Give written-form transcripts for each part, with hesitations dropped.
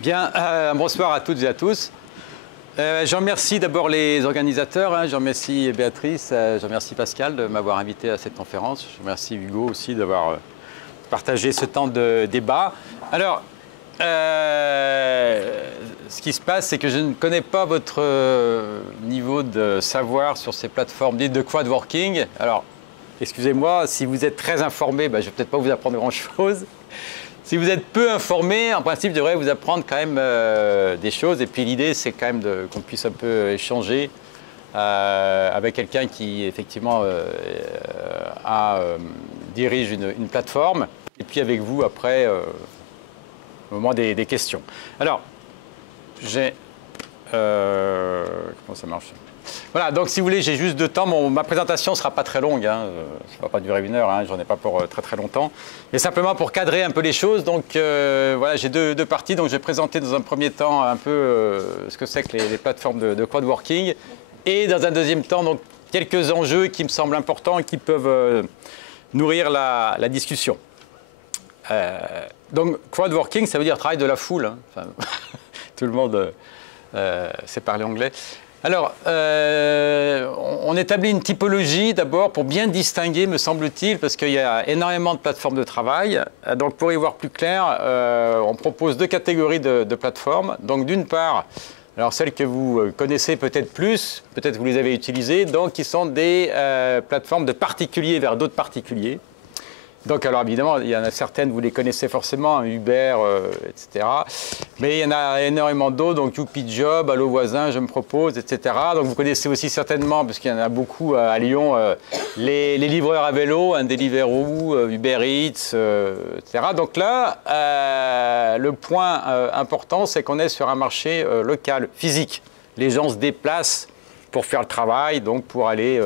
Bien, bonsoir à toutes et à tous. Je remercie d'abord les organisateurs, je remercie Béatrice, je remercie Pascal de m'avoir invité à cette conférence. Je remercie Hugo aussi d'avoir partagé ce temps de débat. Alors, ce qui se passe, c'est que je ne connais pas votre niveau de savoir sur ces plateformes dites de crowdworking. Alors, excusez-moi, si vous êtes très informé, je ne vais peut-être pas vous apprendre grand-chose. Si vous êtes peu informé, en principe, je devrais vous apprendre quand même des choses. Et puis l'idée, c'est quand même qu'on puisse un peu échanger avec quelqu'un qui, effectivement, dirige une plateforme. Et puis avec vous, après, au moment des questions. Alors, j'ai... comment ça marche ? Voilà, donc si vous voulez, j'ai juste 2 temps. Ma présentation ne sera pas très longue, ça ne va pas durer 1 heure, j'en ai pas pour très longtemps. Mais simplement pour cadrer un peu les choses, donc voilà, j'ai deux parties. Donc je vais présenter dans un premier temps un peu ce que c'est que les plateformes de crowdworking. Et dans un deuxième temps, donc, quelques enjeux qui me semblent importants et qui peuvent nourrir la discussion. Donc crowdworking, ça veut dire travail de la foule. Enfin, tout le monde sait parler anglais. Alors, on établit une typologie d'abord pour bien distinguer, me semble-t-il, parce qu'il y a énormément de plateformes de travail. Donc, pour y voir plus clair, on propose 2 catégories de plateformes. Donc, d'une part, alors celles que vous connaissez peut-être plus, peut-être vous les avez utilisées, donc qui sont des plateformes de particuliers vers d'autres particuliers. Donc, alors évidemment, il y en a certaines, vous les connaissez forcément, Uber, etc. Mais il y en a énormément d'autres, donc YoupiJob, Allo Voisin, Je me propose, etc. Donc, vous connaissez aussi certainement, parce qu'il y en a beaucoup à Lyon, les livreurs à vélo, Deliveroo, Uber Eats, etc. Donc là, le point important, c'est qu'on est sur un marché local, physique. Les gens se déplacent pour faire le travail, donc pour aller...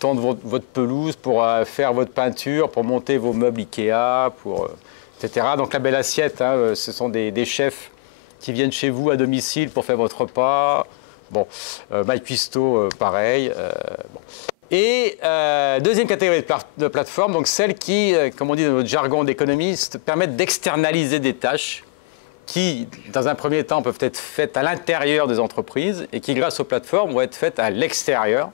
tondre votre pelouse, pour faire votre peinture, pour monter vos meubles Ikea, etc. Donc la belle assiette, ce sont des chefs qui viennent chez vous à domicile pour faire votre repas. Bon, MyCuisto, pareil. Bon. Et deuxième catégorie de plateforme, donc celles qui, comme on dit dans notre jargon d'économiste, permettent d'externaliser des tâches qui, dans un premier temps, peuvent être faites à l'intérieur des entreprises et qui, grâce aux plateformes, vont être faites à l'extérieur.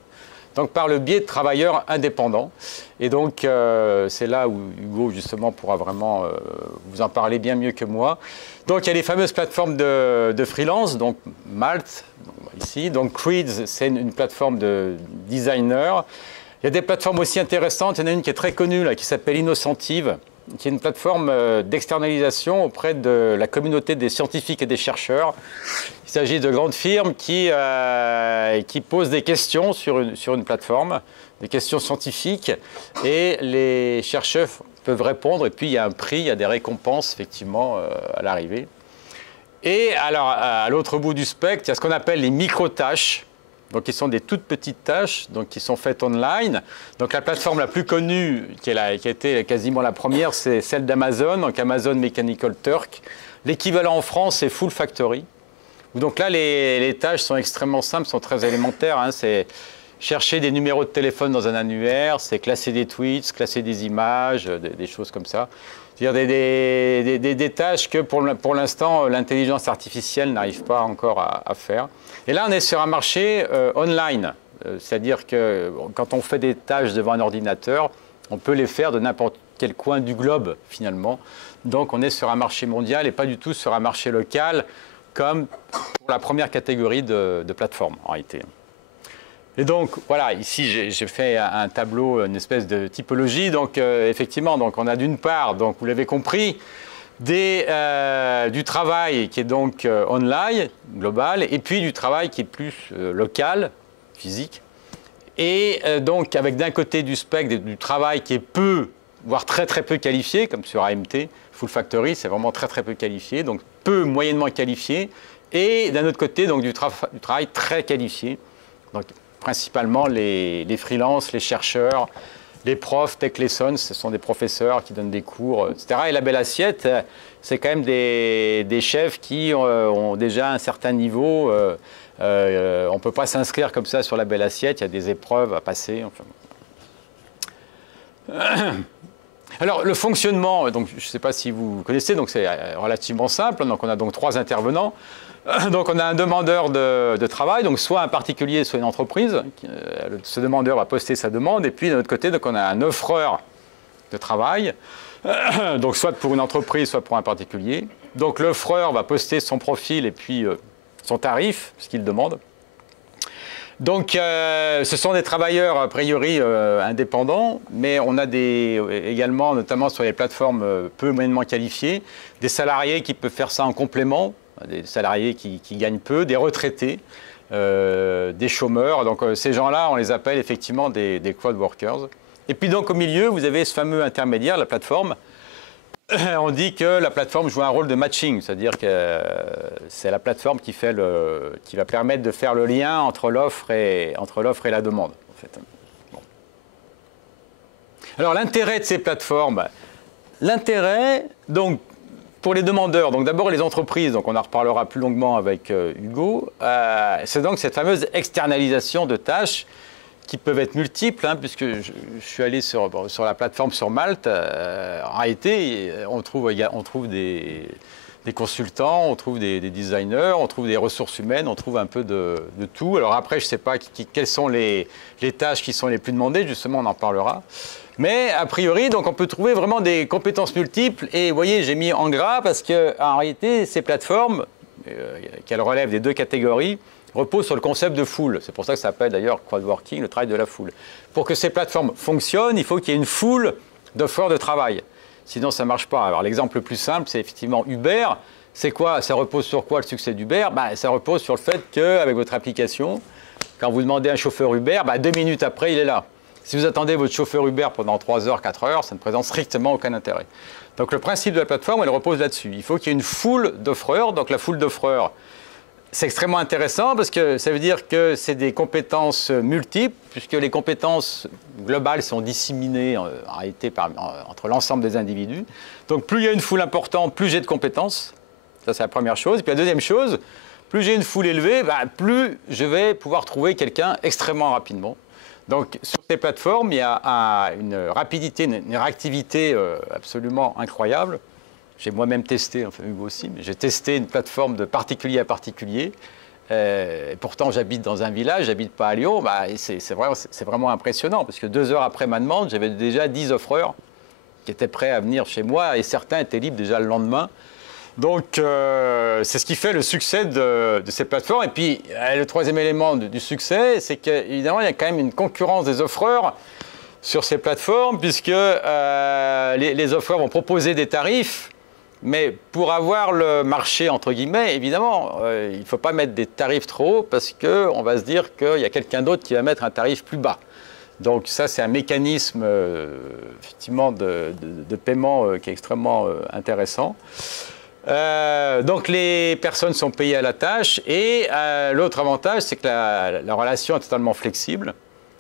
Donc par le biais de travailleurs indépendants. Et donc c'est là où Hugo justement pourra vraiment vous en parler bien mieux que moi. Donc il y a les fameuses plateformes de freelance, donc Malt, ici. Donc Creeds, c'est une plateforme de designers. Il y a des plateformes aussi intéressantes. Il y en a une qui est très connue là, qui s'appelle Innocentive, qui est une plateforme d'externalisation auprès de la communauté des scientifiques et des chercheurs. Il s'agit de grandes firmes qui posent des questions sur une plateforme, des questions scientifiques, et les chercheurs peuvent répondre, et puis il y a un prix, il y a des récompenses, effectivement, à l'arrivée. Et alors, à l'autre bout du spectre, il y a ce qu'on appelle les micro-tâches. Donc, qui sont des toutes petites tâches, donc qui sont faites online. Donc, la plateforme la plus connue, qui a été quasiment la première, c'est celle d'Amazon, donc Amazon Mechanical Turk. L'équivalent en France, c'est Full Factory. Donc là, les tâches sont extrêmement simples, sont très élémentaires. C'est chercher des numéros de téléphone dans un annuaire, c'est classer des tweets, classer des images, des choses comme ça. C'est-à-dire des tâches que pour l'instant, l'intelligence artificielle n'arrive pas encore à faire. Et là, on est sur un marché online. C'est-à-dire que quand on fait des tâches devant un ordinateur, on peut les faire de n'importe quel coin du globe, finalement. Donc, on est sur un marché mondial et pas du tout sur un marché local, comme pour la première catégorie de plateformes, en réalité. Et donc, voilà, ici, j'ai fait un tableau, une espèce de typologie. Donc, effectivement, donc, on a d'une part, donc, vous l'avez compris, du travail qui est donc online, global, et puis du travail qui est plus local, physique. Et donc, avec d'un côté du spectre, du travail qui est peu, voire très peu qualifié, comme sur AMT, Full Factory, c'est vraiment très peu qualifié, donc peu, moyennement qualifié. Et d'un autre côté, donc, du travail très qualifié. Donc, principalement les freelances, les chercheurs, les profs, Tech Lessons, ce sont des professeurs qui donnent des cours, etc. Et la belle assiette, c'est quand même des chefs qui ont déjà un certain niveau. On ne peut pas s'inscrire comme ça sur la belle assiette, il y a des épreuves à passer. Enfin. Alors, le fonctionnement, donc, je ne sais pas si vous connaissez, donc c'est relativement simple. Donc, on a donc 3 intervenants. Donc, on a un demandeur de travail, donc soit un particulier, soit une entreprise. Ce demandeur va poster sa demande. Et puis, de l'autre côté, donc, on a un offreur de travail, donc soit pour une entreprise, soit pour un particulier. Donc, l'offreur va poster son profil et puis son tarif, ce qu'il demande. Donc, ce sont des travailleurs, a priori, indépendants, mais on a également, notamment sur les plateformes peu moyennement qualifiées, des salariés qui peuvent faire ça en complément, des salariés qui gagnent peu, des retraités, des chômeurs. Donc, ces gens-là, on les appelle effectivement des crowd workers. Et puis, donc, au milieu, vous avez ce fameux intermédiaire, la plateforme. On dit que la plateforme joue un rôle de matching, c'est-à-dire que c'est la plateforme qui va permettre de faire le lien entre l'offre et la demande. En fait. Bon. Alors l'intérêt de ces plateformes, l'intérêt donc pour les demandeurs, donc d'abord les entreprises, donc on en reparlera plus longuement avec Hugo, c'est donc cette fameuse externalisation de tâches qui peuvent être multiples, hein, puisque je suis allé sur la plateforme sur Malte. En réalité, on trouve des consultants, on trouve des designers, on trouve des ressources humaines, on trouve un peu de tout. Alors après, je ne sais pas quelles sont les tâches qui sont les plus demandées, justement, on en parlera. Mais a priori, donc, on peut trouver vraiment des compétences multiples. Et vous voyez, j'ai mis en gras parce qu'en réalité, ces plateformes, qu'elles relèvent des 2 catégories, repose sur le concept de foule. C'est pour ça que ça s'appelle d'ailleurs crowdworking, le travail de la foule. Pour que ces plateformes fonctionnent, il faut qu'il y ait une foule d'offreurs de travail. Sinon, ça ne marche pas. Alors, l'exemple le plus simple, c'est effectivement Uber. C'est quoi? Ça repose sur quoi le succès d'Uber? Ça repose sur le fait qu'avec votre application, quand vous demandez un chauffeur Uber, 2 minutes après, il est là. Si vous attendez votre chauffeur Uber pendant 3 heures, 4 heures, ça ne présente strictement aucun intérêt. Donc, le principe de la plateforme, elle repose là-dessus. Il faut qu'il y ait une foule d'offreurs. Donc, la foule d'offreurs, c'est extrêmement intéressant parce que ça veut dire que c'est des compétences multiples, puisque les compétences globales sont disséminées en réalité entre l'ensemble des individus. Donc plus il y a une foule importante, plus j'ai de compétences. Ça, c'est la première chose. Et puis la deuxième chose, plus j'ai une foule élevée, plus je vais pouvoir trouver quelqu'un extrêmement rapidement. Donc sur ces plateformes, il y a une rapidité, une réactivité absolument incroyable. J'ai moi-même testé, enfin Hugo aussi, mais j'ai testé une plateforme de particulier à particulier. Et pourtant, j'habite dans un village, j'habite pas à Lyon. C'est vraiment impressionnant, parce que 2 heures après ma demande, j'avais déjà 10 offreurs qui étaient prêts à venir chez moi, et certains étaient libres déjà le lendemain. Donc, c'est ce qui fait le succès de ces plateformes. Et puis, le troisième élément du succès, c'est qu'évidemment, il y a quand même une concurrence des offreurs sur ces plateformes, puisque les offreurs vont proposer des tarifs. Mais pour avoir le marché, entre guillemets, évidemment, il ne faut pas mettre des tarifs trop hauts parce qu'on va se dire qu'il y a quelqu'un d'autre qui va mettre un tarif plus bas. Donc ça, c'est un mécanisme effectivement de paiement qui est extrêmement intéressant. Donc les personnes sont payées à la tâche et l'autre avantage, c'est que la relation est totalement flexible.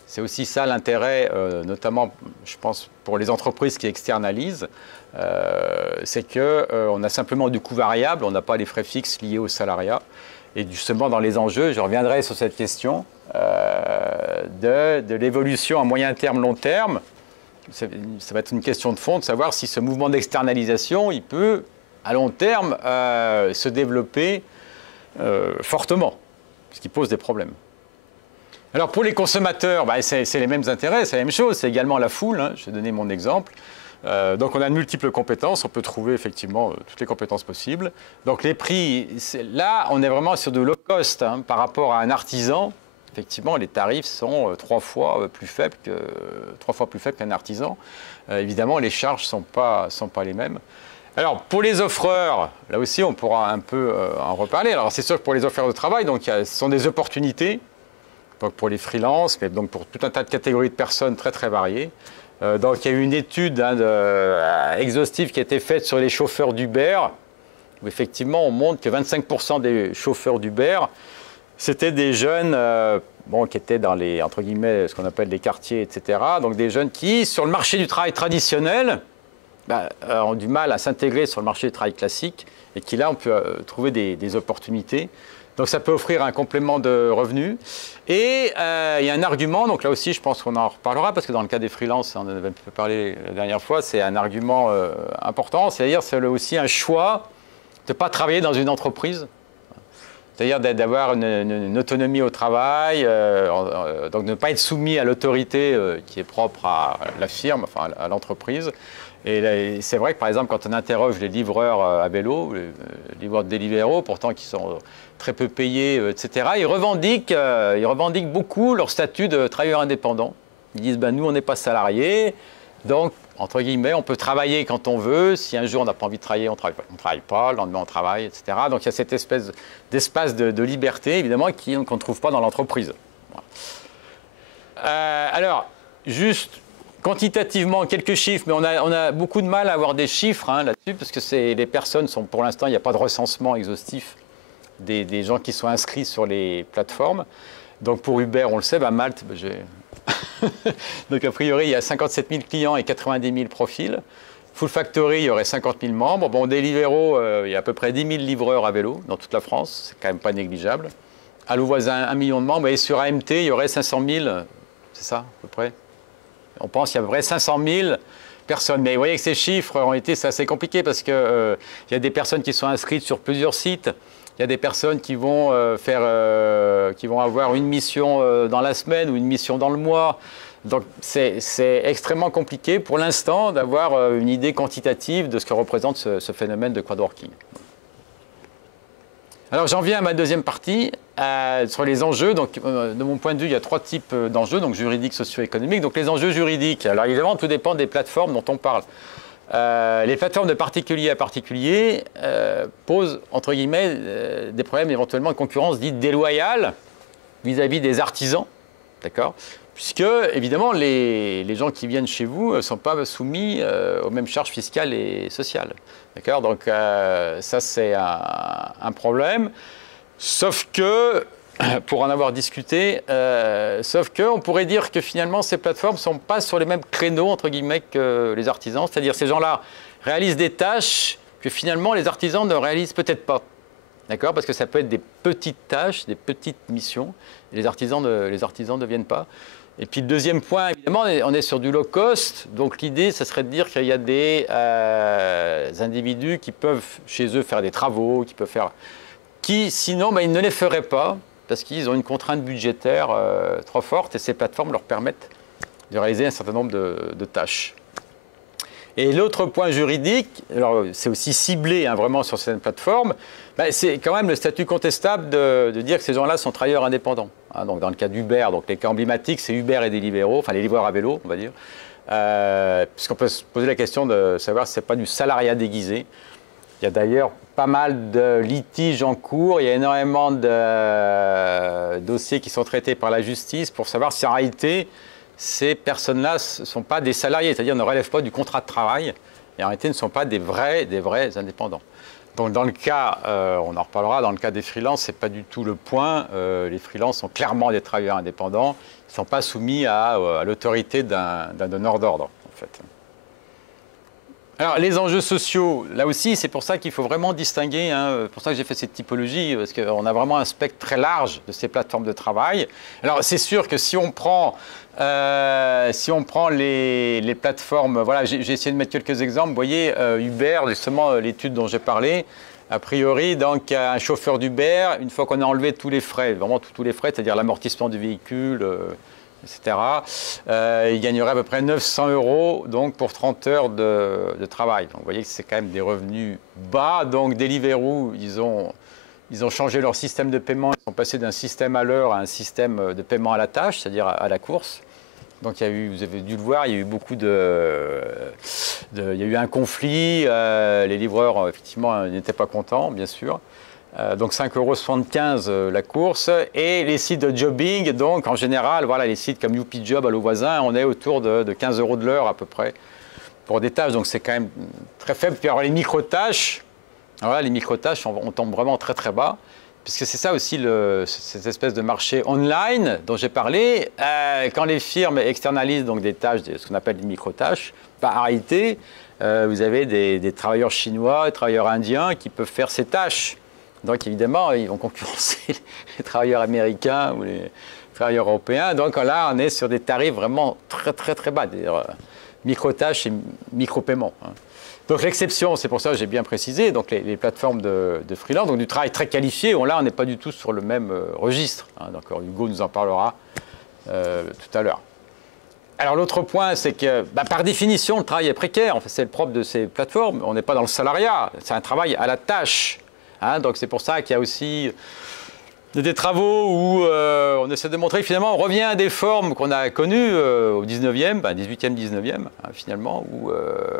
C'est aussi ça l'intérêt, notamment, je pense, pour les entreprises qui externalisent. C'est qu'on a simplement du coût variable, on n'a pas les frais fixes liés au salariat. Et justement, dans les enjeux, je reviendrai sur cette question de l'évolution à moyen terme, long terme. Ça va être une question de fond de savoir si ce mouvement d'externalisation, il peut, à long terme, se développer fortement, ce qui pose des problèmes. Alors pour les consommateurs, c'est les mêmes intérêts, c'est la même chose, c'est également la foule, hein, je vais donner mon exemple. Donc on a de multiples compétences, on peut trouver effectivement toutes les compétences possibles. Donc les prix, là on est vraiment sur de low cost hein, par rapport à un artisan. Effectivement les tarifs sont 3 fois plus faibles qu'un artisan. Évidemment les charges ne sont pas les mêmes. Alors pour les offreurs, là aussi on pourra un peu en reparler. Alors c'est sûr que pour les offreurs de travail, donc, ce sont des opportunités. Donc pour les freelances, mais donc pour tout un tas de catégories de personnes très très variées. Donc il y a eu une étude exhaustive qui a été faite sur les chauffeurs d'Uber, où effectivement on montre que 25% des chauffeurs d'Uber, c'était des jeunes qui étaient dans les, entre guillemets, ce qu'on appelle les quartiers, etc. Donc des jeunes qui, sur le marché du travail traditionnel, ont du mal à s'intégrer sur le marché du travail classique, et qui là on peut trouver des opportunités. Donc ça peut offrir un complément de revenus. Et il y a un argument, donc là aussi je pense qu'on en reparlera, parce que dans le cas des freelances, on en avait un peu parlé la dernière fois, c'est un argument important, c'est-à-dire c'est aussi un choix de ne pas travailler dans une entreprise. C'est-à-dire d'avoir une autonomie au travail, donc de ne pas être soumis à l'autorité qui est propre à la firme, enfin à l'entreprise. Et c'est vrai que par exemple, quand on interroge les livreurs à vélo, les livreurs de Deliveroo, pourtant qui sont très peu payés, etc., ils revendiquent beaucoup leur statut de travailleur indépendant. Ils disent, ben, nous, on n'est pas salariés, donc, entre guillemets, on peut travailler quand on veut. Si un jour on n'a pas envie de travailler, on ne travaille pas, le lendemain on travaille, etc. Donc il y a cette espèce d'espace de liberté, évidemment, qu'on ne trouve pas dans l'entreprise. Voilà. Alors, juste quantitativement, quelques chiffres, mais on a beaucoup de mal à avoir des chiffres là-dessus, parce que les personnes sont, pour l'instant, il n'y a pas de recensement exhaustif des gens qui sont inscrits sur les plateformes. Donc pour Uber, on le sait, Malte, donc a priori, il y a 57 000 clients et 90 000 profils. Full Factory, il y aurait 50 000 membres. Bon, Deliveroo, il y a à peu près 10 000 livreurs à vélo dans toute la France. C'est quand même pas négligeable. Allo Voisin, 1 million de membres. Et sur AMT, il y aurait 500 000, c'est ça, à peu près. On pense qu'il y a à peu près 500 000 personnes. Mais vous voyez que ces chiffres, en réalité, c'est assez compliqué parce qu'il y a des personnes qui sont inscrites sur plusieurs sites. Il y a des personnes qui vont qui vont avoir une mission dans la semaine ou une mission dans le mois. Donc c'est extrêmement compliqué pour l'instant d'avoir une idée quantitative de ce que représente ce phénomène de crowdworking. Alors j'en viens à ma deuxième partie sur les enjeux. Donc de mon point de vue, il y a 3 types d'enjeux, donc juridiques, socio-économiques. Donc les enjeux juridiques, alors évidemment tout dépend des plateformes dont on parle. Les plateformes de particulier à particulier posent, entre guillemets, des problèmes éventuellement de concurrence dite déloyale vis-à-vis des artisans, d'accord ? Puisque, évidemment, les gens qui viennent chez vous ne sont pas soumis aux mêmes charges fiscales et sociales, d'accord ? Donc ça, c'est un problème, sauf que, pour en avoir discuté, sauf qu'on pourrait dire que finalement ces plateformes ne sont pas sur les mêmes créneaux entre guillemets que les artisans, c'est-à-dire ces gens-là réalisent des tâches que finalement les artisans ne réalisent peut-être pas, d'accord ? Parce que ça peut être des petites tâches, des petites missions, et les artisans ne viennent pas. Et puis le deuxième point, évidemment, on est sur du low cost, donc l'idée, ça serait de dire qu'il y a des individus qui peuvent chez eux faire des travaux, qui sinon ils ne les feraient pas, parce qu'ils ont une contrainte budgétaire trop forte et ces plateformes leur permettent de réaliser un certain nombre de tâches. Et l'autre point juridique, alors c'est aussi ciblé vraiment sur cette plateforme, c'est quand même le statut contestable de dire que ces gens-là sont travailleurs indépendants. Donc dans le cas d'Uber, donc les cas emblématiques, c'est Uber et Deliveroo, enfin les livreurs à vélo, on va dire, puisqu'on peut se poser la question de savoir si ce n'est pas du salariat déguisé. Il y a d'ailleurs pas mal de litiges en cours, il y a énormément de dossiers qui sont traités par la justice pour savoir si en réalité ces personnes-là ne sont pas des salariés, c'est-à-dire ne relèvent pas du contrat de travail et en réalité ne sont pas des vrais indépendants. Donc dans le cas, on en reparlera, dans le cas des freelances, ce n'est pas du tout le point. Les freelances sont clairement des travailleurs indépendants, ils ne sont pas soumis à l'autorité d'un donneur d'ordre en fait. Alors, les enjeux sociaux, là aussi, c'est pour ça qu'il faut vraiment distinguer, c'est pour ça que j'ai fait cette typologie, parce qu'on a vraiment un spectre très large de ces plateformes de travail. Alors, c'est sûr que si on prend les plateformes, voilà, j'ai essayé de mettre quelques exemples. Vous voyez, Uber, justement, l'étude dont j'ai parlé, a priori, donc, un chauffeur d'Uber, une fois qu'on a enlevé tous les frais, vraiment tous les frais, c'est-à-dire l'amortissement du véhicule, etc., il gagnerait à peu près 900 € donc, pour 30 heures de travail. Donc vous voyez que c'est quand même des revenus bas. Donc Deliveroo, ils ont changé leur système de paiement. Ils sont passés d'un système à l'heure à un système de paiement à la tâche, c'est-à-dire à la course. Donc il y a eu, vous avez dû le voir, il y a eu beaucoup il y a eu un conflit. Les livreurs, effectivement, n'étaient pas contents, bien sûr. Donc 5,75 € la course. Et les sites de jobbing, donc en général, voilà, les sites comme YouPiJob, Allo Voisin, on est autour de 15 € de l'heure à peu près pour des tâches. Donc c'est quand même très faible. Puis alors les micro-tâches, voilà, les micro-tâches, on tombe vraiment très très bas. Puisque c'est ça aussi cette espèce de marché online dont j'ai parlé. Quand les firmes externalisent donc des tâches, ce qu'on appelle des micro-tâches, en réalité, vous avez des travailleurs chinois, des travailleurs indiens qui peuvent faire ces tâches. Donc évidemment, ils vont concurrencer les travailleurs américains ou les travailleurs européens. Donc là, on est sur des tarifs vraiment très très très bas, c'est-à-dire micro-tâches et micro-paiements. Donc l'exception, c'est pour ça que j'ai bien précisé, donc les plateformes de freelance, donc du travail très qualifié, là on n'est pas du tout sur le même registre. Donc Hugo nous en parlera tout à l'heure. Alors l'autre point, c'est que par définition, le travail est précaire. En fait, c'est le propre de ces plateformes. On n'est pas dans le salariat, c'est un travail à la tâche. Donc c'est pour ça qu'il y a aussi des travaux où on essaie de montrer que finalement on revient à des formes qu'on a connues au 19e, 18e, 19e, finalement, où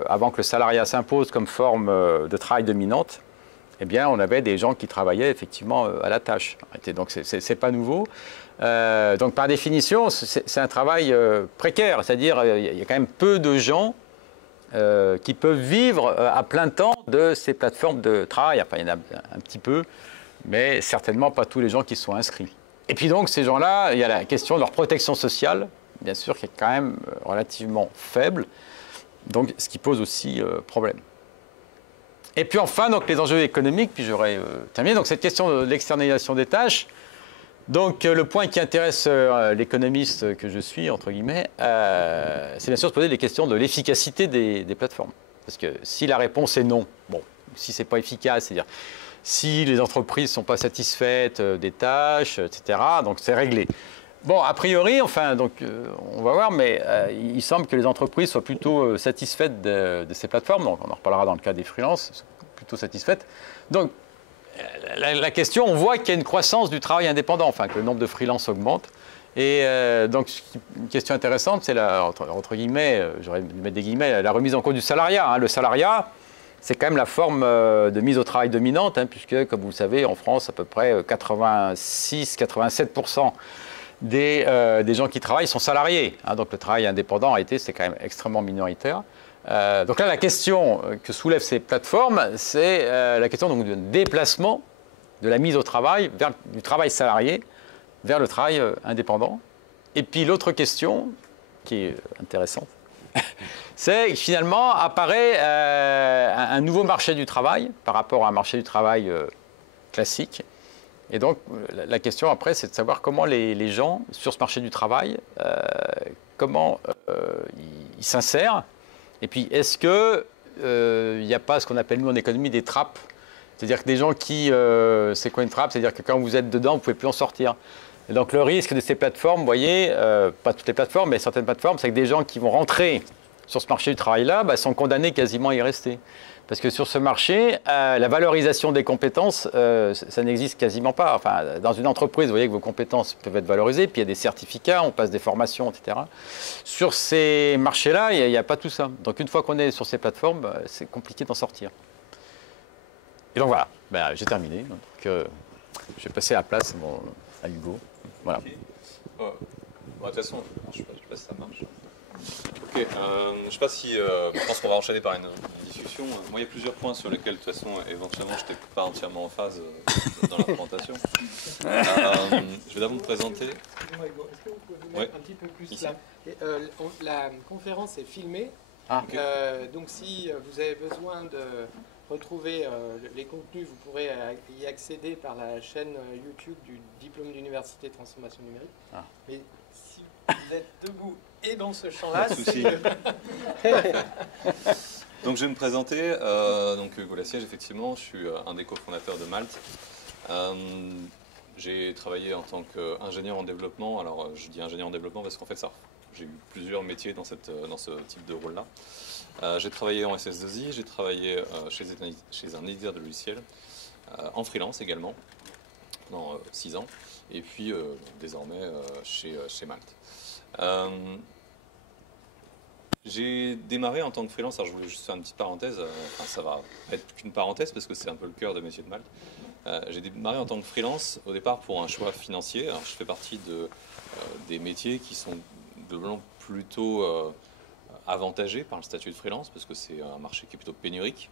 avant que le salariat s'impose comme forme de travail dominante, eh bien on avait des gens qui travaillaient effectivement à la tâche. Donc c'est pas nouveau. Donc par définition, c'est un travail précaire, c'est-à-dire il y a quand même peu de gens qui peuvent vivre à plein temps de ces plateformes de travail. Enfin, il y en a un petit peu, mais certainement pas tous les gens qui sont inscrits. Et puis donc, ces gens-là, il y a la question de leur protection sociale, bien sûr, qui est quand même relativement faible, donc ce qui pose aussi problème. Et puis enfin, donc, les enjeux économiques, puis j'aurais terminé. Donc cette question de l'externalisation des tâches, donc le point qui intéresse l'économiste que je suis, entre guillemets, c'est bien sûr de se poser des questions de l'efficacité des plateformes. Parce que si la réponse est non, bon, si ce n'est pas efficace, c'est-à-dire si les entreprises ne sont pas satisfaites des tâches, etc., donc c'est réglé. Bon, a priori, enfin, donc, on va voir, mais il semble que les entreprises soient plutôt satisfaites de ces plateformes, donc on en reparlera dans le cas des freelances, sont plutôt satisfaites. Donc, la question, on voit qu'il y a une croissance du travail indépendant, enfin, que le nombre de freelances augmente. Et donc, une question intéressante, c'est, entre guillemets, j'aurais dû mettre des guillemets, la remise en cause du salariat. Le salariat, c'est quand même la forme de mise au travail dominante, puisque, comme vous le savez, en France, à peu près 86-87% des gens qui travaillent sont salariés. Donc le travail indépendant a été, c'est quand même extrêmement minoritaire. Donc là, la question que soulèvent ces plateformes, c'est la question donc, du déplacement de la mise au travail du travail salarié vers le travail indépendant. Et puis l'autre question, qui est intéressante, c'est que finalement apparaît un nouveau marché du travail par rapport à un marché du travail classique. Et donc, la question après, c'est de savoir comment les gens, sur ce marché du travail, comment ils s'insèrent. Et puis, est-ce qu'il n'y a pas ce qu'on appelle, nous, en économie, des trappes? C'est-à-dire que des gens qui... c'est quoi une trappe? C'est-à-dire que quand vous êtes dedans, vous ne pouvez plus en sortir. Et donc, le risque de ces plateformes, vous voyez, pas toutes les plateformes, mais certaines plateformes, c'est que des gens qui vont rentrer sur ce marché du travail-là sont condamnés quasiment à y rester. Parce que sur ce marché, la valorisation des compétences, ça n'existe quasiment pas. Enfin, dans une entreprise, vous voyez que vos compétences peuvent être valorisées, puis il y a des certificats, on passe des formations, etc. Sur ces marchés-là, il n'y a pas tout ça. Donc une fois qu'on est sur ces plateformes, c'est compliqué d'en sortir. Et donc voilà, j'ai terminé. Donc, je vais passer la place à Hugo. Voilà. Okay. Bon, de toute façon, je ne sais pas si ça marche. Ok, je ne sais pas si. Je pense qu'on va enchaîner par une discussion. Moi, il y a plusieurs points sur lesquels, de toute façon, éventuellement, je n'étais pas entièrement en phase dans la présentation. Je vais d'abord me présenter. Excusez-moi, Hugo, est-ce que vous pouvez vous mettre un petit peu plus ici. là? La conférence est filmée. Ah. Donc, si vous avez besoin de retrouver les contenus, vous pourrez y accéder par la chaîne YouTube du Diplôme d'Université de Transformation Numérique. Ah. Mais si vous êtes debout et dans ce champ-là, Pas de souci. Donc je vais me présenter, donc Hugo Lassiège, effectivement, je suis un des cofondateurs de Malte. J'ai travaillé en tant qu'ingénieur en développement. Alors je dis ingénieur en développement parce qu'en fait j'ai eu plusieurs métiers dans ce type de rôle-là. J'ai travaillé en SS2I, j'ai travaillé chez un éditeur de logiciels, en freelance également, pendant 6 ans, et puis désormais chez Malte. J'ai démarré en tant que freelance, alors je voulais juste faire une petite parenthèse, ça va être qu'une parenthèse parce que c'est un peu le cœur de métier de Malte. J'ai démarré en tant que freelance au départ pour un choix financier. Alors, je fais partie des métiers qui sont devenant plutôt avantagés par le statut de freelance parce que c'est un marché qui est plutôt pénurique.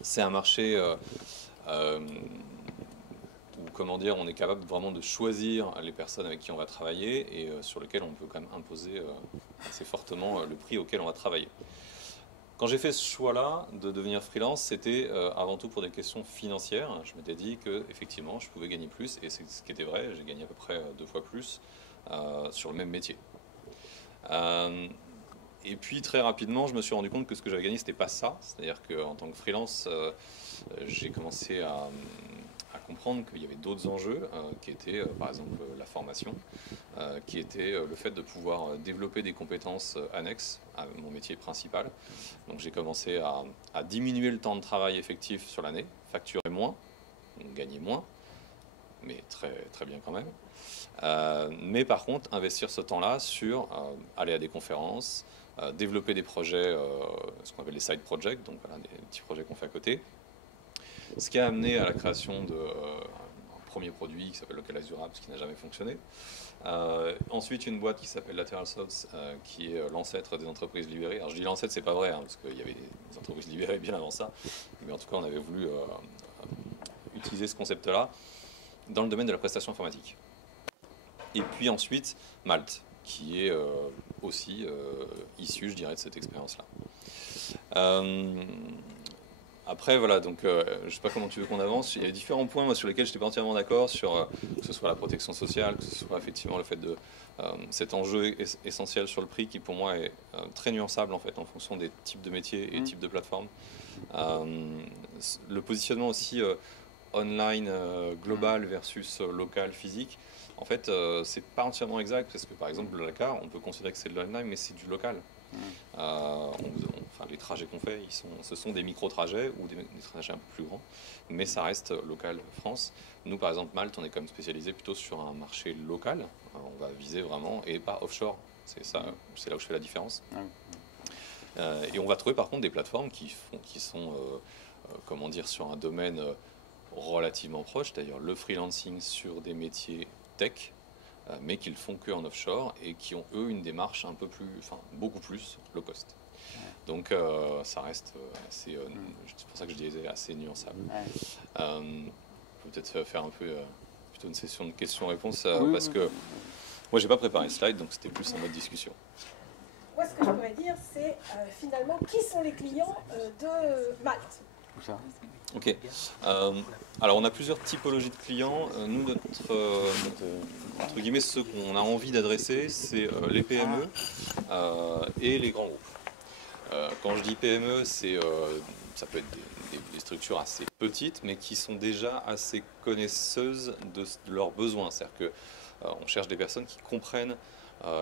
C'est un marché où, comment dire, on est capable vraiment de choisir les personnes avec qui on va travailler et sur lesquelles on peut quand même imposer assez fortement le prix auquel on va travailler. Quand j'ai fait ce choix-là de devenir freelance, c'était avant tout pour des questions financières. Je m'étais dit que effectivement, je pouvais gagner plus, et c'est ce qui était vrai. J'ai gagné à peu près 2 fois plus sur le même métier. Et puis très rapidement, je me suis rendu compte que ce que j'avais gagné, c'était pas ça. C'est-à-dire qu'en tant que freelance, j'ai commencé à comprendre qu'il y avait d'autres enjeux qui étaient par exemple la formation, qui était le fait de pouvoir développer des compétences annexes à mon métier principal. Donc j'ai commencé à diminuer le temps de travail effectif sur l'année, facturer moins, gagner moins, mais très, très bien quand même. Mais par contre, investir ce temps-là sur aller à des conférences, développer des projets, ce qu'on appelle les side projects, donc voilà, des petits projets qu'on fait à côté. Ce qui a amené à la création d'un premier produit qui s'appelle Localize Your Apps, qui n'a jamais fonctionné. Ensuite, une boîte qui s'appelle Lateral Source, qui est l'ancêtre des entreprises libérées. Alors je dis l'ancêtre, c'est pas vrai, hein, parce qu'il y avait des entreprises libérées bien avant ça. Mais en tout cas, on avait voulu utiliser ce concept-là dans le domaine de la prestation informatique. Et puis ensuite, Malte, qui est aussi issu, je dirais, de cette expérience-là. Après, voilà, donc je ne sais pas comment tu veux qu'on avance. Il y a différents points moi, sur lesquels je n'étais pas entièrement d'accord, sur que ce soit la protection sociale, que ce soit effectivement le fait de cet enjeu essentiel sur le prix qui pour moi est très nuançable en fait en fonction des types de métiers et types de plateformes. Le positionnement aussi online global versus local physique. En fait, c'est pas entièrement exact parce que par exemple le Dakar, on peut considérer que c'est de l'online, mais c'est du local. Enfin, les trajets qu'on fait, ce sont des micro-trajets ou des trajets un peu plus grands, mais ça reste local France. Nous, par exemple, Malte, on est quand même spécialisé plutôt sur un marché local. On va viser vraiment et pas offshore. C'est ça, c'est là où je fais la différence. Et on va trouver par contre des plateformes qui sont, comment dire, sur un domaine relativement proche, c'est-à-dire le freelancing sur des métiers tech, mais qui le font que en offshore et qui ont eux une démarche un peu plus, enfin beaucoup plus low cost. Donc ça reste assez, c'est pour ça que je disais assez nuançable. Peut-être faire un peu plutôt une session de questions-réponses parce que moi j'ai pas préparé le slide, donc c'était plus en mode discussion. Moi, ce que je pourrais dire, c'est finalement qui sont les clients de Malte. Ok. Alors on a plusieurs typologies de clients. Nous, entre guillemets, ceux qu'on a envie d'adresser, c'est les PME et les grands groupes. Quand je dis PME, ça peut être des structures assez petites, mais qui sont déjà assez connaisseuses de leurs besoins. C'est-à-dire qu'on cherche des personnes qui comprennent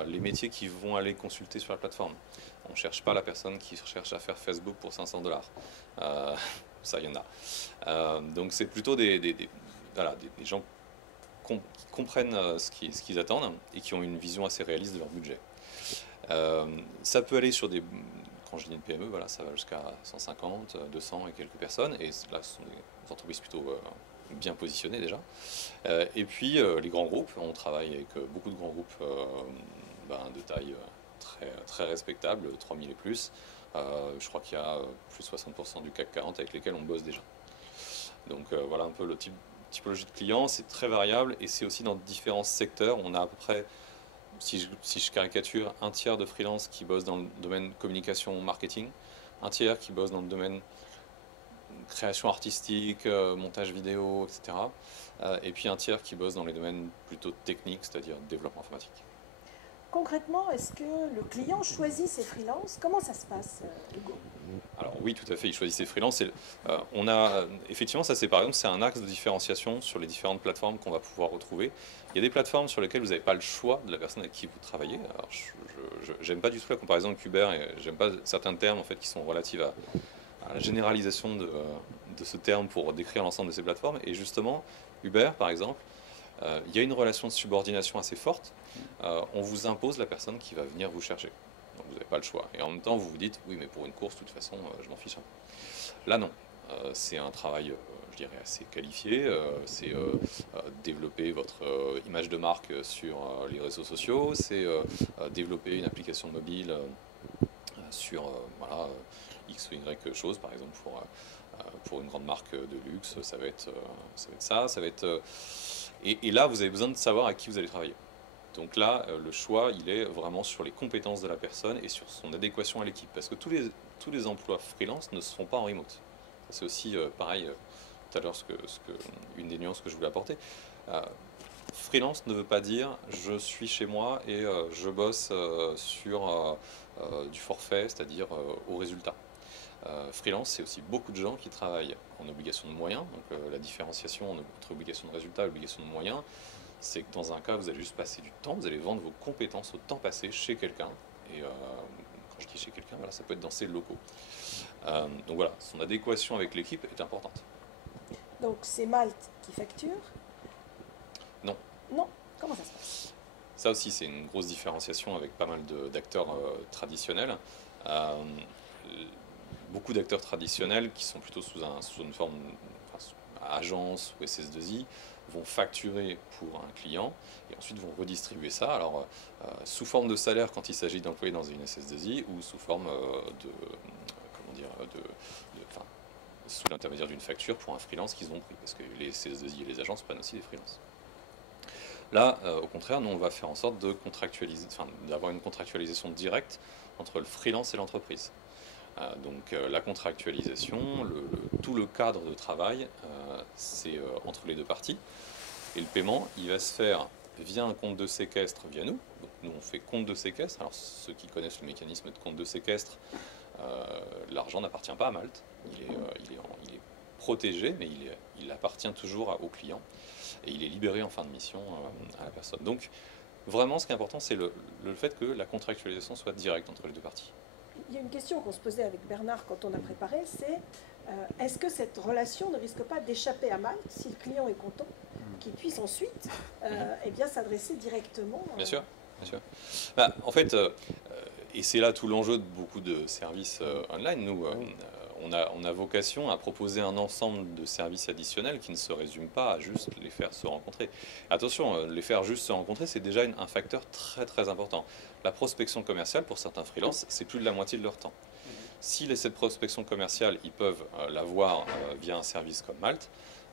les métiers qu'ils vont aller consulter sur la plateforme. On ne cherche pas la personne qui cherche à faire Facebook pour $500. Ça, il y en a. Donc c'est plutôt des gens qui comprennent ce qu'ils attendent et qui ont une vision assez réaliste de leur budget. Ça peut aller sur des... Quand je dis une PME, voilà, ça va jusqu'à 150, 200 et quelques personnes. Et là, ce sont des entreprises plutôt bien positionnées déjà. Et puis les grands groupes, on travaille avec beaucoup de grands groupes de taille très, très respectable, 3000 et plus. Je crois qu'il y a plus de 60% du CAC 40 avec lesquels on bosse déjà. Donc voilà un peu le typologie de clients, c'est très variable et c'est aussi dans différents secteurs. On a à peu près, si je caricature, un tiers de freelance qui bosse dans le domaine communication, marketing, un tiers qui bosse dans le domaine création artistique, montage vidéo, etc. Et puis un tiers qui bosse dans les domaines plutôt techniques, c'est-à-dire développement informatique. Concrètement, est-ce que le client choisit ses freelances? Comment ça se passe, Hugo? Alors oui, tout à fait, il choisit ses freelances. Effectivement, ça c'est par exemple, c'est un axe de différenciation sur les différentes plateformes qu'on va pouvoir retrouver. Il y a des plateformes sur lesquelles vous n'avez pas le choix de la personne avec qui vous travaillez. Alors, j'aime pas du tout la comparaison avec Uber et j'aime pas certains termes en fait qui sont relatifs à la généralisation de ce terme pour décrire l'ensemble de ces plateformes. Et justement, Uber par exemple, il y a une relation de subordination assez forte. On vous impose la personne qui va venir vous chercher. Donc vous n'avez pas le choix. Et en même temps, vous vous dites, oui, mais pour une course, de toute façon, je m'en fiche un peu. Là, non. C'est un travail, je dirais, assez qualifié. C'est développer votre image de marque sur les réseaux sociaux. C'est développer une application mobile sur X ou Y chose, par exemple, pour une grande marque de luxe. Ça va être ça. Ça va être... Et là, vous avez besoin de savoir à qui vous allez travailler. Donc là, le choix, il est vraiment sur les compétences de la personne et sur son adéquation à l'équipe. Parce que tous tous les emplois freelance ne se font pas en remote. C'est aussi pareil, tout à l'heure, une des nuances que je voulais apporter. Freelance ne veut pas dire je suis chez moi et je bosse sur du forfait, c'est-à-dire au résultat. Freelance, c'est aussi beaucoup de gens qui travaillent en obligation de moyens. Donc la différenciation entre obligation de résultat et obligation de moyens, c'est que dans un cas, vous allez juste passer du temps, vous allez vendre vos compétences au temps passé chez quelqu'un. Et quand je dis chez quelqu'un, voilà, ça peut être dans ses locaux. Donc voilà, son adéquation avec l'équipe est importante. Donc c'est Malte qui facture? Non. Non? Comment ça se passe? Ça aussi, c'est une grosse différenciation avec pas mal d'acteurs traditionnels. Beaucoup d'acteurs traditionnels qui sont plutôt sous une forme agence ou SS2I vont facturer pour un client et ensuite vont redistribuer ça. Alors, sous forme de salaire quand il s'agit d'employer dans une SS2I ou sous forme sous l'intermédiaire d'une facture pour un freelance qu'ils ont pris, parce que les SS2I et les agences prennent aussi des freelances. Là, au contraire, nous on va faire en sorte de contractualiser, d'avoir une contractualisation directe entre le freelance et l'entreprise. Donc la contractualisation, tout le cadre de travail, c'est entre les deux parties. Et le paiement, il va se faire via un compte de séquestre via nous. Donc nous, on fait compte de séquestre. Alors ceux qui connaissent le mécanisme de compte de séquestre, l'argent n'appartient pas à Malte. Il est protégé, mais il appartient toujours au client. Et il est libéré en fin de mission à la personne. Donc vraiment, ce qui est important, c'est le fait que la contractualisation soit directe entre les deux parties. Il y a une question qu'on se posait avec Bernard quand on a préparé, c'est est-ce que cette relation ne risque pas d'échapper à Malte si le client est content, qu'il puisse ensuite s'adresser directement Bien sûr, bien sûr. Bah, en fait, et c'est là tout l'enjeu de beaucoup de services online, nous, on a vocation à proposer un ensemble de services additionnels qui ne se résument pas à juste les faire se rencontrer. Attention, les faire juste se rencontrer, c'est déjà un facteur très très important. La prospection commerciale, pour certains freelances, c'est plus de la moitié de leur temps. Si cette prospection commerciale, ils peuvent l'avoir via un service comme Malte,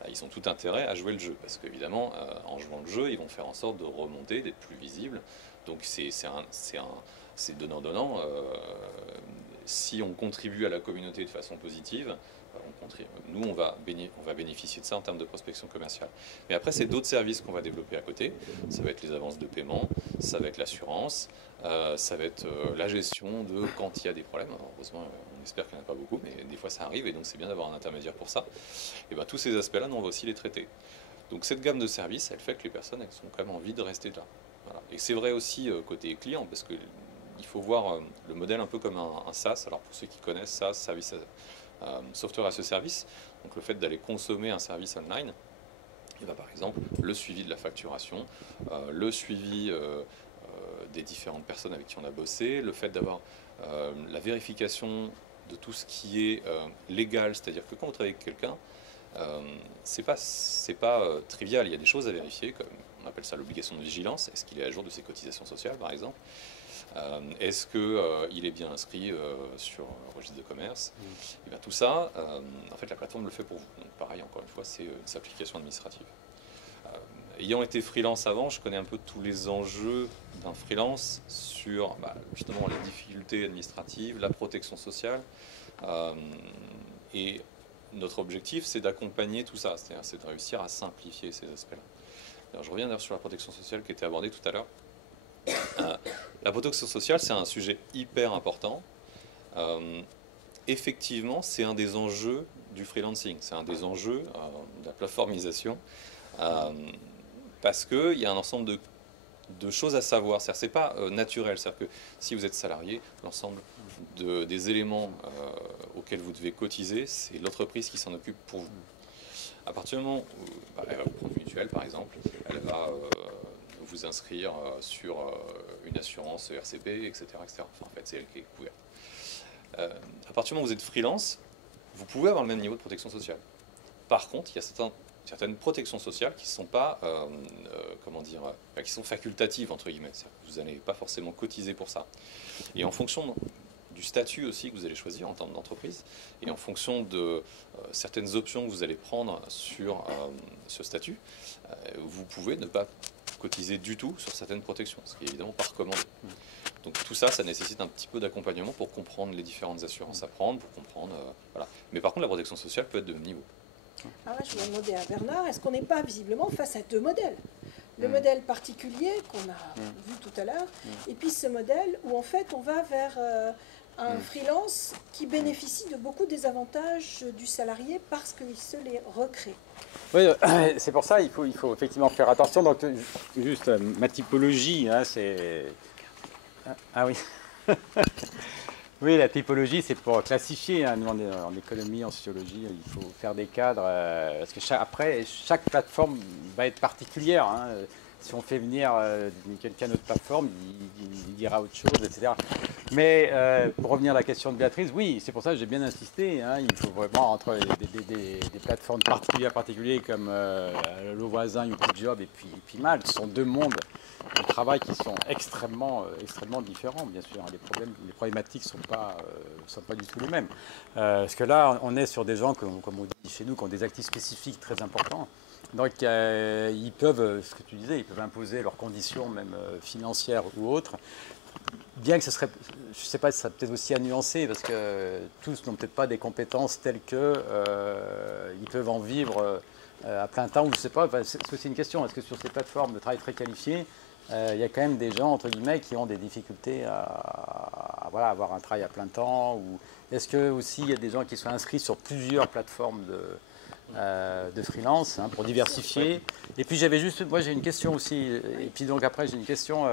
ils ont tout intérêt à jouer le jeu. Parce qu'évidemment, en jouant le jeu, ils vont faire en sorte de remonter, d'être plus visibles. Donc c'est donnant-donnant. Si on contribue à la communauté de façon positive, nous, on va bénéficier de ça en termes de prospection commerciale. Mais après, c'est d'autres services qu'on va développer à côté. Ça va être les avances de paiement, ça va être l'assurance, ça va être la gestion de quand il y a des problèmes. Alors, heureusement, on espère qu'il n'y en a pas beaucoup, mais des fois ça arrive, et donc c'est bien d'avoir un intermédiaire pour ça. Et bien, tous ces aspects-là, nous, on va aussi les traiter. Donc cette gamme de services, elle fait que les personnes elles ont quand même envie de rester là. Voilà. Et c'est vrai aussi côté client, parce que il faut voir le modèle un peu comme un SaaS. Alors pour ceux qui connaissent SaaS, service software as a service, donc le fait d'aller consommer un service online, et bien par exemple le suivi de la facturation, le suivi des différentes personnes avec qui on a bossé, le fait d'avoir la vérification de tout ce qui est légal, c'est-à-dire que quand vous travaillez avec quelqu'un, c'est pas trivial, il y a des choses à vérifier, comme on appelle ça l'obligation de vigilance. Est-ce qu'il est à jour de ses cotisations sociales par exemple? Est-ce qu'il est bien inscrit sur le registre de commerce? Et bien, tout ça, en fait, la plateforme le fait pour vous. Donc pareil, encore une fois, c'est une simplification administrative. Ayant été freelance avant, je connais un peu tous les enjeux d'un freelance sur justement les difficultés administratives, la protection sociale. Et notre objectif, c'est d'accompagner tout ça, c'est de réussir à simplifier ces aspects-là. Alors, je reviens d'ailleurs sur la protection sociale qui était abordée tout à l'heure. La protection sociale, c'est un sujet hyper important. Effectivement, c'est un des enjeux du freelancing, c'est un des enjeux de la plateformisation, parce qu'il y a un ensemble de choses à savoir. Ce n'est pas naturel, c'est-à-dire que si vous êtes salarié, l'ensemble des éléments auxquels vous devez cotiser, c'est l'entreprise qui s'en occupe pour vous. À partir du moment où elle va vous prendre une mutuelle, par exemple, elle va vous inscrire sur une assurance RCP, etc. etc. Enfin, en fait, c'est elle qui est couverte. À partir du moment où vous êtes freelance, vous pouvez avoir le même niveau de protection sociale. Par contre, il y a certaines protections sociales qui ne sont pas, qui sont facultatives, entre guillemets. Vous n'allez pas forcément cotiser pour ça. Et en fonction du statut aussi que vous allez choisir en termes d'entreprise, et en fonction de certaines options que vous allez prendre sur ce statut, vous pouvez ne pas cotiser du tout sur certaines protections, ce qui est évidemment pas recommandé. Donc tout ça, ça nécessite un petit peu d'accompagnement pour comprendre les différentes assurances à prendre, pour comprendre, voilà. Mais par contre, la protection sociale peut être de même niveau. Alors là, je vais demander à Bernard, est-ce qu'on n'est pas visiblement face à deux modèles? Le modèle particulier qu'on a vu tout à l'heure, et puis ce modèle où en fait on va vers un freelance qui bénéficie de beaucoup des avantages du salarié parce qu'il se les recrée. Oui, c'est pour ça il faut effectivement faire attention. Donc, juste ma typologie, hein, c'est... Ah oui. Oui, la typologie, c'est pour classifier. Hein. Nous, en économie, en sociologie, il faut faire des cadres. Parce que après, chaque plateforme va être particulière. Hein. Si on fait venir quelqu'un d'autre plateforme, il dira autre chose, etc. Mais pour revenir à la question de Béatrice, oui, c'est pour ça que j'ai bien insisté. Hein. Il faut vraiment, entre des plateformes particulières comme Le Voisin, YouPiJob et puis Malte, ce sont deux mondes de travail qui sont extrêmement différents, bien sûr. Les problématiques ne sont pas du tout les mêmes. Parce que là, on est sur des gens, comme on dit chez nous, qui ont des actifs spécifiques très importants. Donc, ils peuvent, ce que tu disais, ils peuvent imposer leurs conditions, même financières ou autres. Bien que ce serait, je ne sais pas, ce serait peut-être aussi à nuancer, parce que tous n'ont peut-être pas des compétences telles que ils peuvent en vivre à plein temps, ou je ne sais pas. Enfin, c'est aussi une question. Est-ce que sur ces plateformes de travail très qualifiées, il y a quand même des gens, entre guillemets, qui ont des difficultés à avoir un travail à plein temps, ou est-ce que aussi il y a des gens qui sont inscrits sur plusieurs plateformes de freelance, hein, pour diversifier. Et puis moi j'ai une question aussi, et puis donc après j'ai une question,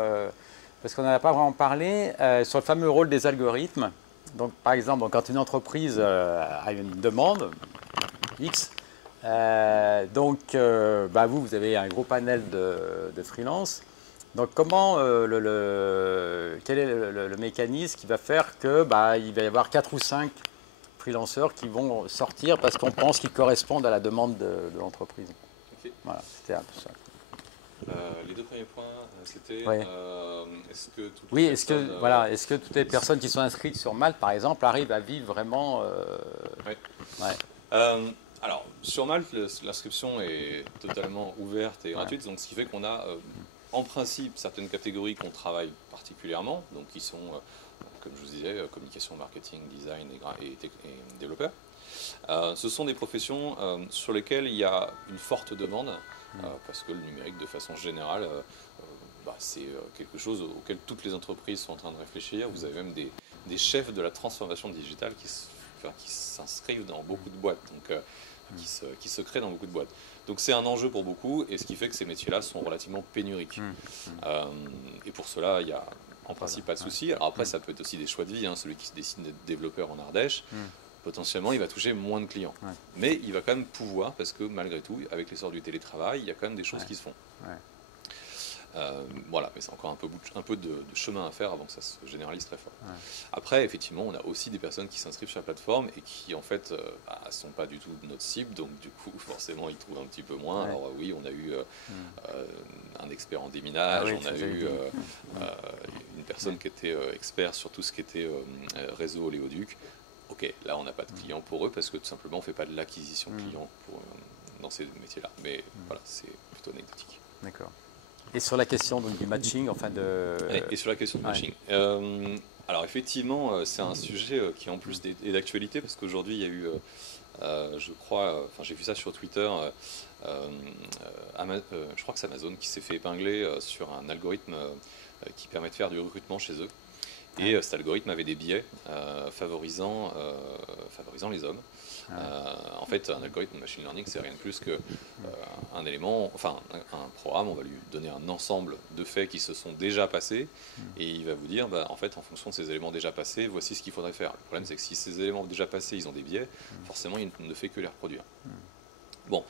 parce qu'on n'en a pas vraiment parlé, sur le fameux rôle des algorithmes. Donc par exemple, quand une entreprise a une demande X, vous avez un gros panel de freelance. Donc comment, quel est le mécanisme qui va faire que il va y avoir 4 ou 5 freelanceurs qui vont sortir parce qu'on pense qu'ils correspondent à la demande de l'entreprise. Okay. Voilà, c'était un peu ça. Les deux premiers points, c'était ouais. Est-ce que toutes les personnes, est-ce que toutes les personnes qui sont inscrites sur Malte, par exemple, arrivent à vivre vraiment alors, sur Malte, l'inscription est totalement ouverte et gratuite, donc ce qui fait qu'on a, en principe, certaines catégories qu'on travaille particulièrement, donc qui sont, comme je vous disais, communication, marketing, design et développeurs. Ce sont des professions sur lesquelles il y a une forte demande, parce que le numérique, de façon générale, c'est quelque chose auquel toutes les entreprises sont en train de réfléchir. Vous avez même des chefs de la transformation digitale qui s'inscrivent dans beaucoup de boîtes, donc qui se créent dans beaucoup de boîtes. Donc c'est un enjeu pour beaucoup, et ce qui fait que ces métiers-là sont relativement pénuriques. Et pour cela, il y a en principe pas de souci. Alors après, ça peut être aussi des choix de vie. Hein. Celui qui se décide d'être développeur en Ardèche, potentiellement, il va toucher moins de clients. Mais il va quand même pouvoir, parce que malgré tout, avec l'essor du télétravail, il y a quand même des choses qui se font. Voilà, mais c'est encore un peu de chemin à faire avant que ça se généralise très fort. Après, effectivement, on a aussi des personnes qui s'inscrivent sur la plateforme et qui, en fait, ne sont pas du tout notre cible, donc du coup, forcément, ils trouvent un petit peu moins. Alors oui, on a eu un expert en déminage, on a eu une personne qui était expert sur tout ce qui était réseau oléoduc. Ok, là, on n'a pas de clients pour eux parce que tout simplement, on ne fait pas de l'acquisition client dans ces métiers-là. Mais voilà, c'est plutôt anecdotique. D'accord. Et sur la question donc, du matching, Et sur la question du matching. Alors effectivement, c'est un sujet qui en plus est d'actualité parce qu'aujourd'hui il y a eu, je crois, j'ai vu ça sur Twitter, je crois que c'est Amazon qui s'est fait épingler sur un algorithme qui permet de faire du recrutement chez eux. Et cet algorithme avait des biais favorisant les hommes. En fait, un algorithme de machine learning, c'est rien de plus qu'un élément, un programme, on va lui donner un ensemble de faits qui se sont déjà passés, et il va vous dire, en fait, en fonction de ces éléments déjà passés, voici ce qu'il faudrait faire. Le problème, c'est que si ces éléments déjà passés, ils ont des biais, forcément, il ne fait que les reproduire. Bon,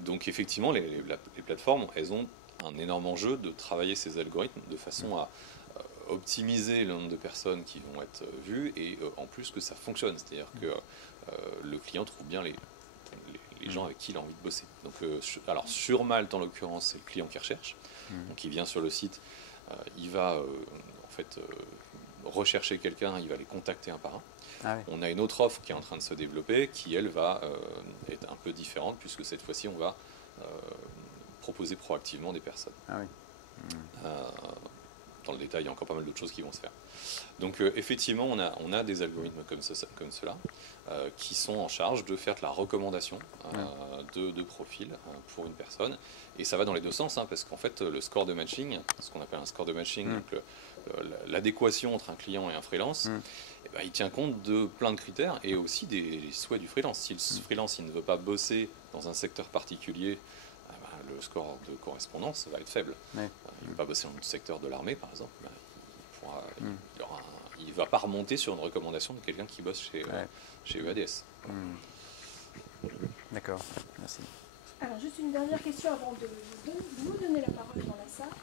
donc effectivement, les plateformes, elles ont un énorme enjeu de travailler ces algorithmes de façon à optimiser le nombre de personnes qui vont être vues et en plus que ça fonctionne, c'est-à-dire que le client trouve bien les gens avec qui il a envie de bosser. Donc, alors sur Malte en l'occurrence, c'est le client qui recherche, donc il vient sur le site, il va en fait rechercher quelqu'un, il va les contacter un par un. On a une autre offre qui est en train de se développer qui elle va être un peu différente puisque cette fois-ci on va proposer proactivement des personnes. dans le détail, il y a encore pas mal d'autres choses qui vont se faire. Donc effectivement, on a des algorithmes comme cela qui sont en charge de faire de la recommandation de profil pour une personne. Et ça va dans les deux sens, parce qu'en fait, le score de matching, ce qu'on appelle un score de matching, donc l'adéquation entre un client et un freelance, eh ben, il tient compte de plein de critères et aussi des souhaits du freelance. Si le freelance il ne veut pas bosser dans un secteur particulier, le score de correspondance va être faible. Il ne veut pas bosser dans le secteur de l'armée, par exemple. Il ne va pas remonter sur une recommandation de quelqu'un qui bosse chez EADS. D'accord, merci. Alors, juste une dernière question avant de vous donner la parole dans la salle.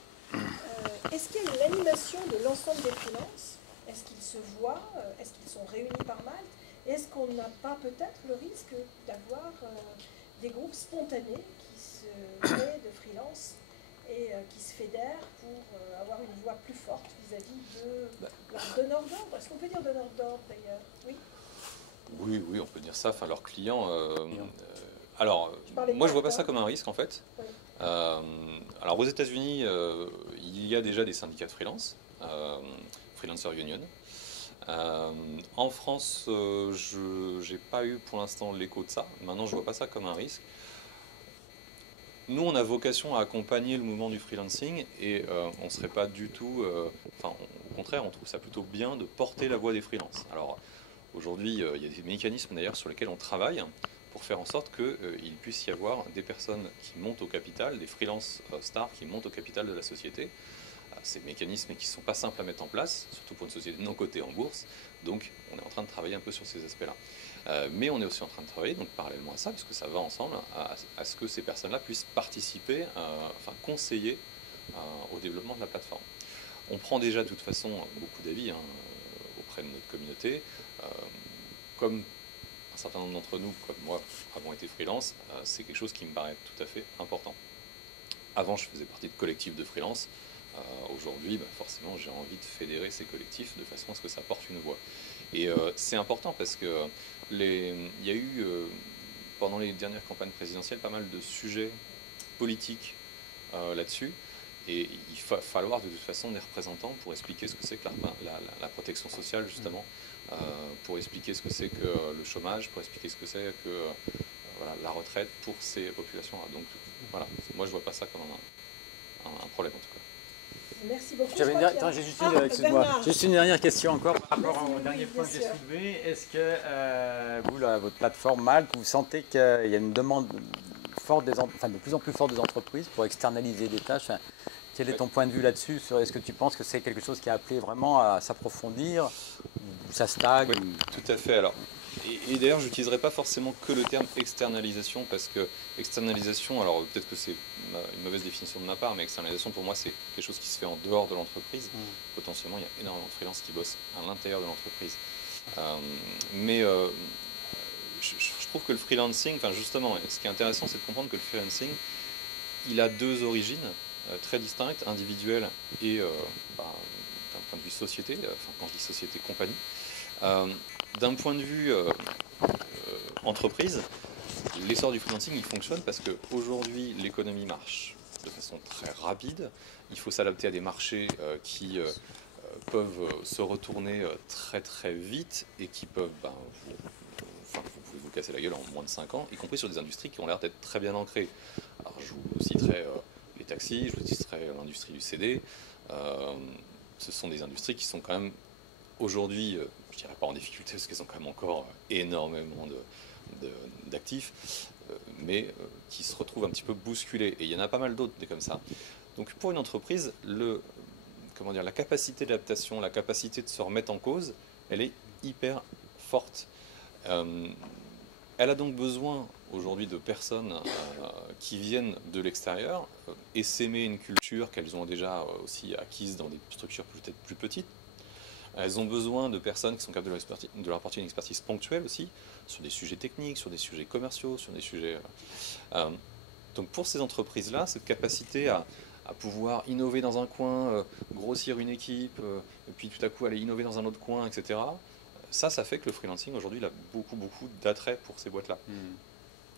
Est-ce qu'il y a une animation de l'ensemble des freelances? Est-ce qu'ils se voient? Est-ce qu'ils sont réunis par Malte? Est-ce qu'on n'a pas peut-être le risque d'avoir des groupes spontanés qui se créent de freelance et qui se fédèrent pour avoir une voix plus forte vis-à-vis de leurs donneurs d'ordre? Est-ce qu'on peut dire donneurs d'ordre d'ailleurs? Oui. Oui, on peut dire ça. Enfin, leurs clients. Alors, moi, je vois pas ça comme un risque en fait. Oui. Alors, aux États-Unis, il y a déjà des syndicats de freelance, Freelancer Union. En France, je n'ai pas eu pour l'instant l'écho de ça. Maintenant, je vois pas ça comme un risque. Nous, on a vocation à accompagner le mouvement du freelancing et on ne serait pas du tout... au contraire, on trouve ça plutôt bien de porter la voix des freelances. Alors, aujourd'hui, il y a des mécanismes d'ailleurs sur lesquels on travaille pour faire en sorte qu'il puisse y avoir des personnes qui montent au capital, des freelance stars qui montent au capital de la société. Ces mécanismes qui ne sont pas simples à mettre en place, surtout pour une société non cotée en bourse. Donc, on est en train de travailler un peu sur ces aspects-là. Mais on est aussi en train de travailler, donc parallèlement à ça, parce que ça va ensemble, à ce que ces personnes-là puissent participer, conseiller au développement de la plateforme. On prend déjà de toute façon beaucoup d'avis auprès de notre communauté. Comme un certain nombre d'entre nous, comme moi, avons été freelance, c'est quelque chose qui me paraît tout à fait important. Avant, je faisais partie de collectifs de freelance. Aujourd'hui, forcément, j'ai envie de fédérer ces collectifs de façon à ce que ça porte une voix. Et c'est important parce que il y a eu, pendant les dernières campagnes présidentielles, pas mal de sujets politiques là-dessus. Et il va falloir de toute façon des représentants pour expliquer ce que c'est que la protection sociale, justement, pour expliquer ce que c'est que le chômage, pour expliquer ce que c'est que la retraite pour ces populations-là. Donc voilà, moi je vois pas ça comme un problème en tout cas. Merci beaucoup. J'ai juste une dernière question encore par rapport au dernier point que j'ai soulevé. Est-ce que vous, votre plateforme Malte, vous sentez qu'il y a une demande forte de plus en plus forte des entreprises pour externaliser des tâches? Quel est ton point de vue là-dessus? Est-ce que tu penses que c'est quelque chose qui a appelé vraiment à s'approfondir ou ça stagne? Oui, tout à fait. Alors, et d'ailleurs, je n'utiliserai pas forcément que le terme externalisation, parce que externalisation, alors peut-être que c'est une mauvaise définition de ma part, mais externalisation pour moi c'est quelque chose qui se fait en dehors de l'entreprise. Potentiellement, il y a énormément de freelances qui bossent à l'intérieur de l'entreprise. Je trouve que le freelancing, justement, ce qui est intéressant, c'est de comprendre que le freelancing, il a deux origines très distinctes, individuelles et d'un point de vue société, quand je dis société, compagnie. D'un point de vue entreprise, l'essor du freelancing, il fonctionne parce qu'aujourd'hui, l'économie marche de façon très rapide. Il faut s'adapter à des marchés qui peuvent se retourner très très vite et qui peuvent, vous pouvez vous casser la gueule en moins de 5 ans, y compris sur des industries qui ont l'air d'être très bien ancrées. Alors, je vous citerai les taxis, je vous citerai l'industrie du CD. Ce sont des industries qui sont quand même aujourd'hui, je dirais pas en difficulté parce qu'elles ont quand même encore énormément d'actifs, mais qui se retrouvent un petit peu bousculées. Et il y en a pas mal d'autres des comme ça. Donc pour une entreprise, la capacité d'adaptation, la capacité de se remettre en cause, elle est hyper forte. Elle a donc besoin aujourd'hui de personnes qui viennent de l'extérieur, essaimer une culture qu'elles ont déjà aussi acquise dans des structures peut-être plus petites. Elles ont besoin de personnes qui sont capables de leur apporter une expertise ponctuelle aussi, sur des sujets techniques, sur des sujets commerciaux, sur des sujets... Donc pour ces entreprises-là, cette capacité à pouvoir innover dans un coin, grossir une équipe, et puis tout à coup aller innover dans un autre coin, etc., ça fait que le freelancing aujourd'hui il a beaucoup d'attrait pour ces boîtes-là.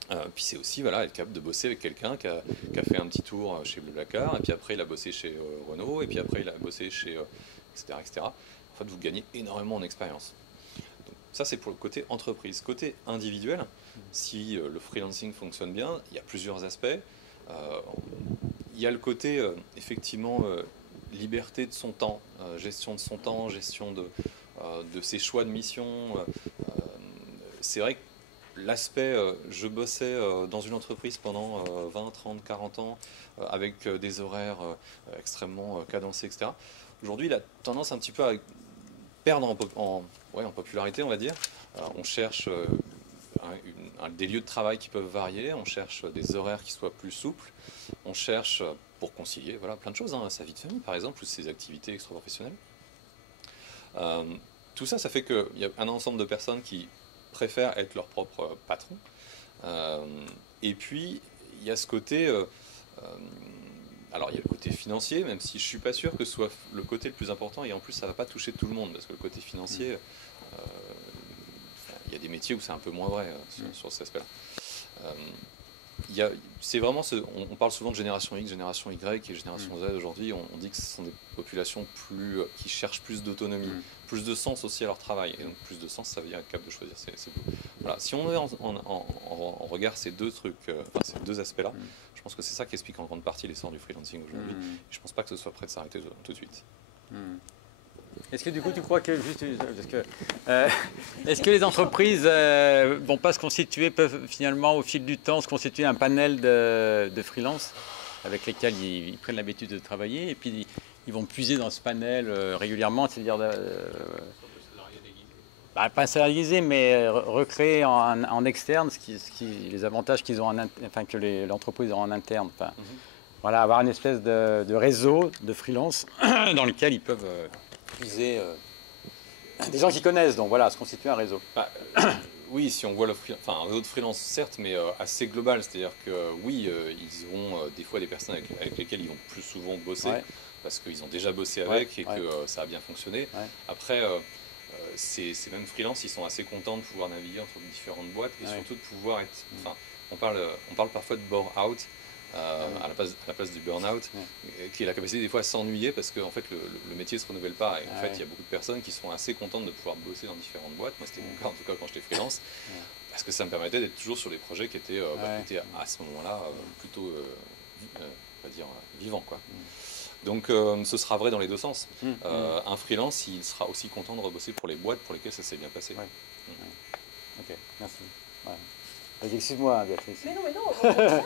Puis c'est aussi voilà, être capable de bosser avec quelqu'un qui a fait un petit tour chez Blablacar, et puis après il a bossé chez Renault, et puis après il a bossé chez etc., etc. En fait, vous gagnez énormément en expérience. Donc, ça, c'est pour le côté entreprise. Côté individuel, si le freelancing fonctionne bien, il y a plusieurs aspects. Il y a le côté, effectivement, liberté de son temps, gestion de son temps, gestion de ses choix de mission. C'est vrai que l'aspect, je bossais dans une entreprise pendant 20, 30, 40 ans, avec des horaires extrêmement cadencés, etc. Aujourd'hui, il a tendance un petit peu à perdre en popularité, on va dire. On cherche des lieux de travail qui peuvent varier, on cherche des horaires qui soient plus souples, on cherche, pour concilier voilà, plein de choses, hein, sa vie de famille par exemple, ou ses activités extra-professionnelles. Tout ça, ça fait qu'il y a un ensemble de personnes qui préfèrent être leur propre patron. Et puis, il y a ce côté... alors, il y a le côté financier, même si je ne suis pas sûr que ce soit le côté le plus important, et en plus, ça ne va pas toucher tout le monde, parce que le côté financier, il y a des métiers où c'est un peu moins vrai sur cet aspect-là. C'est vraiment on parle souvent de génération X, génération Y et génération Z aujourd'hui. On dit que ce sont des populations qui cherchent plus d'autonomie, plus de sens aussi à leur travail. Et donc plus de sens, ça veut dire être capable de choisir. Voilà. Si on met en regard ces deux trucs, ces deux aspects-là, je pense que c'est ça qui explique en grande partie l'essor du freelancing aujourd'hui. Je ne pense pas que ce soit prêt de s'arrêter tout de suite. Est-ce que du coup tu crois que est-ce que les entreprises vont pas se constituer, peuvent finalement au fil du temps se constituer un panel de freelance avec lesquels ils prennent l'habitude de travailler et puis ils vont puiser dans ce panel régulièrement, c'est-à-dire pas salarié, mais recréer en externe les avantages qu'ils ont que l'entreprise a en interne. Voilà, avoir une espèce de réseau de freelance dans lequel ils peuvent puiser des gens qui connaissent, donc voilà, se constituer un réseau. Oui, si on voit un réseau de freelance, certes, mais assez global, c'est-à-dire que oui, ils ont des fois des personnes avec lesquelles ils vont plus souvent bosser, parce qu'ils ont déjà bossé avec et que ça a bien fonctionné. Après, ces mêmes freelances, ils sont assez contents de pouvoir naviguer entre différentes boîtes et surtout de pouvoir être... on parle parfois de bore-out, à la place du burn-out, qui est la capacité des fois à s'ennuyer parce que en fait, le métier ne se renouvelle pas. Et en fait, il y a beaucoup de personnes qui sont assez contentes de pouvoir bosser dans différentes boîtes. Moi, c'était mon cas en tout cas quand j'étais freelance, parce que ça me permettait d'être toujours sur des projets qui étaient à ce moment-là plutôt on va dire, vivants, quoi. Donc ce sera vrai dans les deux sens. Un freelance, il sera aussi content de rebosser pour les boîtes pour lesquelles ça s'est bien passé. Ok, merci. Excuse-moi, Béatrice. Mais non, au contraire.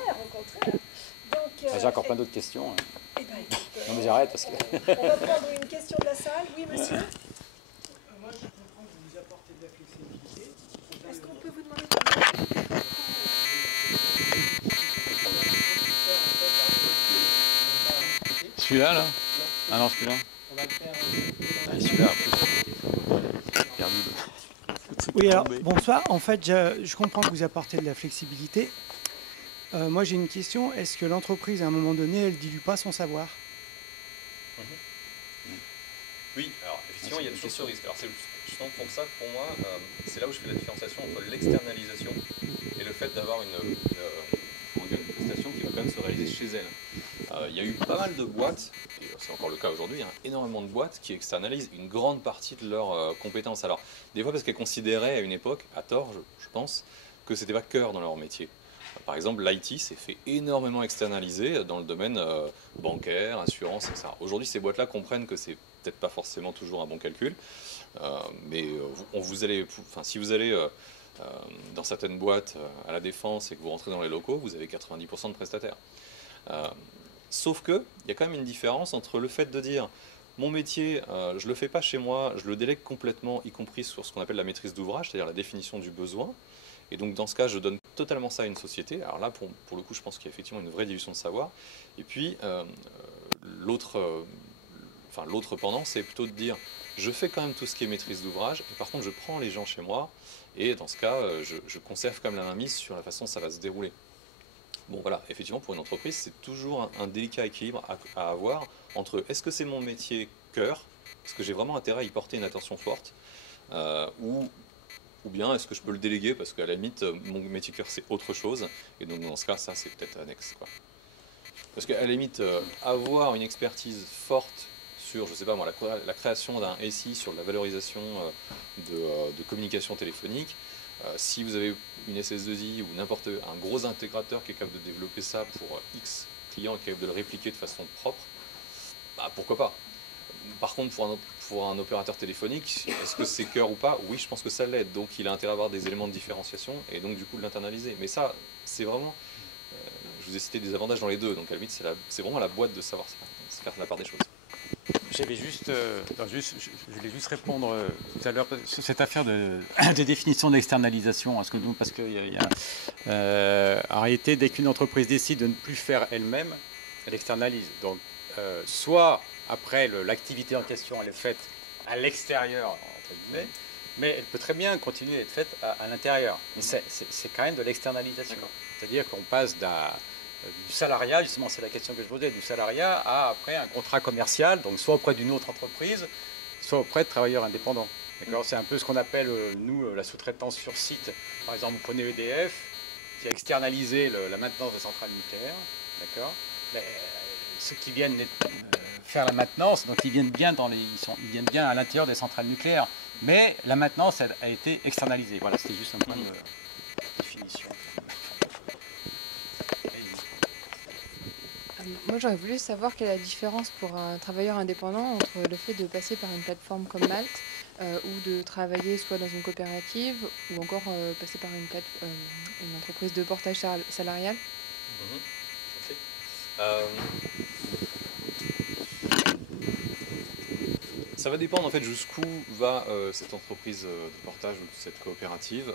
J'ai encore plein d'autres questions. Non mais j'arrête parce que... On va prendre une question de la salle. Oui, monsieur. Moi, je comprends que vous apportez de la flexibilité. Est-ce qu'on peut vous demander Celui-là, là? Ah non, celui-là. On va le faire. Celui-là, perdu. Oui, alors, bonsoir. En fait, je comprends que vous apportez de la flexibilité. Moi, j'ai une question. Est-ce que l'entreprise, à un moment donné, elle ne dilue pas son savoir? Oui, alors effectivement, il y a toujours ce risque. Alors, c'est justement pour ça que pour moi, c'est là où je fais la différenciation entre l'externalisation et le fait d'avoir une prestation qui va quand même se réaliser chez elle. Il y a eu pas mal de boîtes, et c'est encore le cas aujourd'hui, énormément de boîtes qui externalisent une grande partie de leurs compétences. Alors, des fois parce qu'elles considéraient à une époque, à tort, je pense, que c'était pas cœur dans leur métier. Par exemple, l'IT s'est fait énormément externaliser dans le domaine bancaire, assurance, etc. Aujourd'hui, ces boîtes-là comprennent que c'est peut-être pas forcément toujours un bon calcul, mais si vous allez dans certaines boîtes à la Défense et que vous rentrez dans les locaux, vous avez 90% de prestataires. Sauf qu'il y a quand même une différence entre le fait de dire mon métier, je ne le fais pas chez moi, je le délègue complètement, y compris sur ce qu'on appelle la maîtrise d'ouvrage, c'est-à-dire la définition du besoin. Et donc dans ce cas, je donne totalement ça à une société. Alors là, pour le coup, je pense qu'il y a effectivement une vraie dilution de savoir. Et puis, l'autre pendant, c'est plutôt de dire je fais quand même tout ce qui est maîtrise d'ouvrage, et par contre, je prends les gens chez moi, et dans ce cas, je conserve quand même la mainmise sur la façon dont ça va se dérouler. Bon voilà, effectivement pour une entreprise c'est toujours un délicat équilibre à avoir entre est-ce que c'est mon métier cœur, est-ce que j'ai vraiment intérêt à y porter une attention forte, ou ou bien est-ce que je peux le déléguer parce qu'à la limite, mon métier cœur c'est autre chose, et donc dans ce cas, ça c'est peut-être annexe, quoi. Parce qu'à la limite, avoir une expertise forte sur, je sais pas moi, la création d'un SI, sur la valorisation de communication téléphonique, si vous avez une SS2I ou n'importe un gros intégrateur qui est capable de développer ça pour X clients et capable de le répliquer de façon propre, bah, pourquoi pas. Par contre, pour un opérateur téléphonique, est-ce que c'est cœur ou pas? Oui, je pense que ça l'aide. Donc il a intérêt à avoir des éléments de différenciation et donc du coup de l'internaliser. Mais ça, c'est vraiment... je vous ai cité des avantages dans les deux. Donc à la limite, c'est vraiment à la boîte de savoir faire la part des choses. J'avais juste, je voulais juste répondre tout à l'heure sur cette affaire de définition d'externalisation. Parce que en réalité, dès qu'une entreprise décide de ne plus faire elle-même, elle externalise. Donc, soit après l'activité en question, elle est faite à l'extérieur, entre guillemets, mais elle peut très bien continuer à être faite à l'intérieur. Mais c'est quand même de l'externalisation. C'est-à-dire qu'on passe du salariat, justement c'est la question que je posais, du salariat à après un contrat commercial, donc soit auprès d'une autre entreprise, soit auprès de travailleurs indépendants. D'accord, c'est un peu ce qu'on appelle, nous, la sous-traitance sur site. Par exemple, vous prenez EDF, qui a externalisé la maintenance de centrales nucléaires. D'accord, ceux qui viennent faire la maintenance, donc ils viennent bien, ils viennent bien à l'intérieur des centrales nucléaires, mais la maintenance a été externalisée. Voilà, c'était juste un point de définition. Moi, j'aurais voulu savoir quelle est la différence pour un travailleur indépendant entre le fait de passer par une plateforme comme Malte ou de travailler soit dans une coopérative ou encore passer par une entreprise de portage salarial. Ça va dépendre en fait jusqu'où va cette entreprise de portage ou cette coopérative.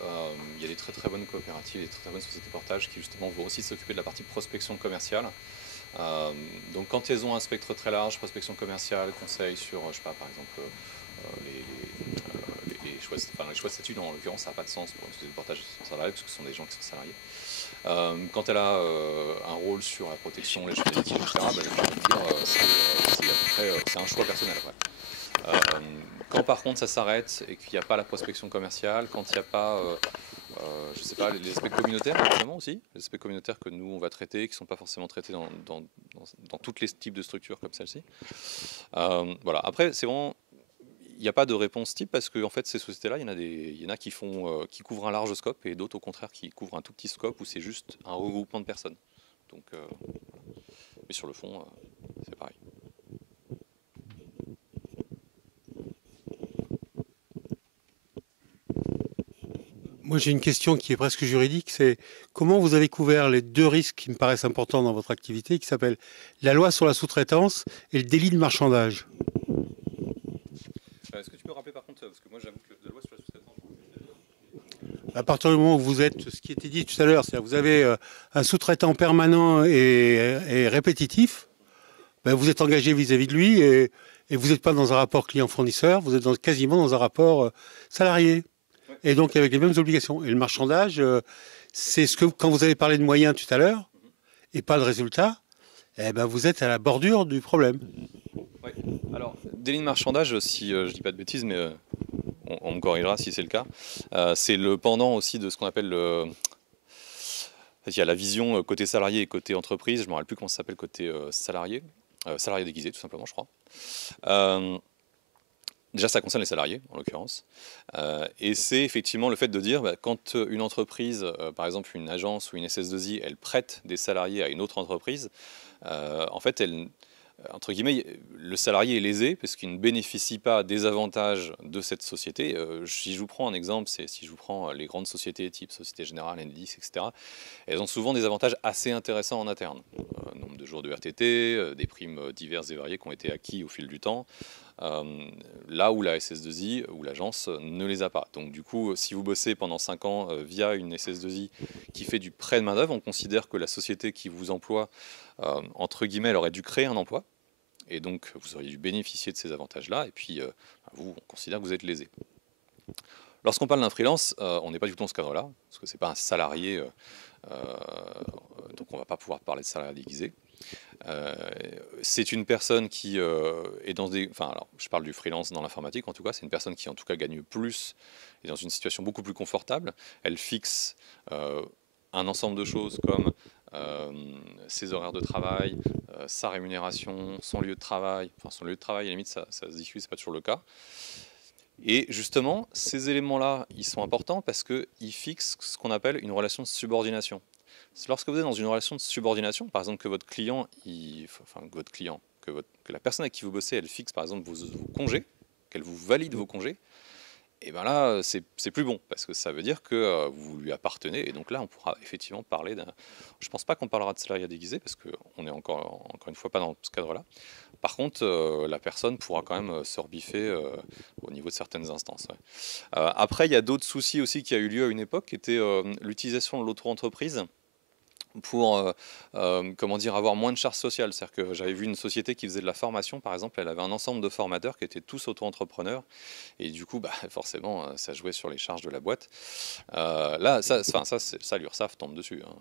Il y a des très très bonnes coopératives, des très très bonnes sociétés de portage qui justement vont aussi s'occuper de la partie prospection commerciale. Donc quand elles ont un spectre très large, prospection commerciale, conseil sur, je sais pas, par exemple, les choix de statut, en l'occurrence ça n'a pas de sens pour une société de portage salarié parce que ce sont des gens qui sont salariés. Quand elle a un rôle sur la protection, les choses etc., c'est un choix personnel. Ouais. Quand par contre ça s'arrête et qu'il n'y a pas la prospection commerciale, quand il n'y a pas... je ne sais pas, les aspects communautaires évidemment aussi, les aspects communautaires que nous on va traiter, qui ne sont pas forcément traités dans tous les types de structures comme celle-ci. Voilà. Après, c'est vraiment, il n'y a pas de réponse type parce que en fait ces sociétés-là, il y en a qui couvrent un large scope et d'autres au contraire qui couvrent un tout petit scope où c'est juste un regroupement de personnes. Donc, mais sur le fond, c'est pareil. Moi, j'ai une question qui est presque juridique, c'est comment vous avez couvert les deux risques qui me paraissent importants dans votre activité, qui s'appellent la loi sur la sous-traitance et le délit de marchandage. Est-ce que tu peux rappeler par contre, parce que moi j'avoue que la loi sur la sous-traitance... À partir du moment où vous êtes, ce qui était dit tout à l'heure, c'est-à-dire vous avez un sous-traitant permanent et répétitif, ben vous êtes engagé vis-à-vis de lui et vous n'êtes pas dans un rapport client-fournisseur, vous êtes quasiment dans un rapport salarié. Et donc avec les mêmes obligations. Et le marchandage, c'est ce que, quand vous avez parlé de moyens tout à l'heure, et pas de résultats, eh ben vous êtes à la bordure du problème. Oui. Alors, délit de marchandage, si je ne dis pas de bêtises, mais on me corrigera si c'est le cas, c'est le pendant aussi de ce qu'on appelle le... Il y a la vision côté salarié et côté entreprise, je ne me rappelle plus comment ça s'appelle côté salarié déguisé tout simplement, je crois. Déjà, ça concerne les salariés, en l'occurrence. Et c'est effectivement le fait de dire, quand une entreprise, par exemple une agence ou une SS2I, elle prête des salariés à une autre entreprise, en fait, entre guillemets, le salarié est lésé parce qu'il ne bénéficie pas des avantages de cette société. Si je vous prends un exemple, si je vous prends les grandes sociétés type Société Générale, Enedis, etc., elles ont souvent des avantages assez intéressants en interne. Nombre de jours de RTT, des primes diverses et variées qui ont été acquis au fil du temps. Là où la SS2I ou l'agence ne les a pas. Donc du coup, si vous bossez pendant 5 ans via une SS2I qui fait du prêt de main d'œuvre, on considère que la société qui vous emploie, entre guillemets, elle aurait dû créer un emploi, et donc vous auriez dû bénéficier de ces avantages-là, et puis on considère que vous êtes lésé. Lorsqu'on parle d'un freelance, on n'est pas du tout dans ce cadre-là, parce que c'est pas un salarié, donc on ne va pas pouvoir parler de salarié déguisé. C'est une personne qui est dans des... Enfin, alors, je parle du freelance dans l'informatique, en tout cas. C'est une personne qui, en tout cas, gagne plus et dans une situation beaucoup plus confortable. Elle fixe un ensemble de choses comme ses horaires de travail, sa rémunération, son lieu de travail. Enfin, son lieu de travail, à la limite, ça se discute, c'est pas toujours le cas. Et justement, ces éléments-là, ils sont importants parce qu'ils fixent ce qu'on appelle une relation de subordination. Lorsque vous êtes dans une relation de subordination, par exemple que votre client, que la personne avec qui vous bossez, elle fixe par exemple vos congés, qu'elle vous valide vos congés, et bien là, c'est plus bon, parce que ça veut dire que vous lui appartenez, et donc là, on pourra effectivement parler d'un... Je ne pense pas qu'on parlera de salariat déguisé, parce qu'on n'est encore une fois pas dans ce cadre-là. Par contre, la personne pourra quand même se rebiffer au niveau de certaines instances. Ouais. Après, il y a d'autres soucis aussi qui a eu lieu à une époque, qui était l'utilisation de l'auto-entreprise pour comment dire, avoir moins de charges sociales. C'est-à-dire que j'avais vu une société qui faisait de la formation, par exemple, elle avait un ensemble de formateurs qui étaient tous auto-entrepreneurs, et du coup, bah, forcément, ça jouait sur les charges de la boîte. Là, ça l'URSSAF tombe dessus. Hein,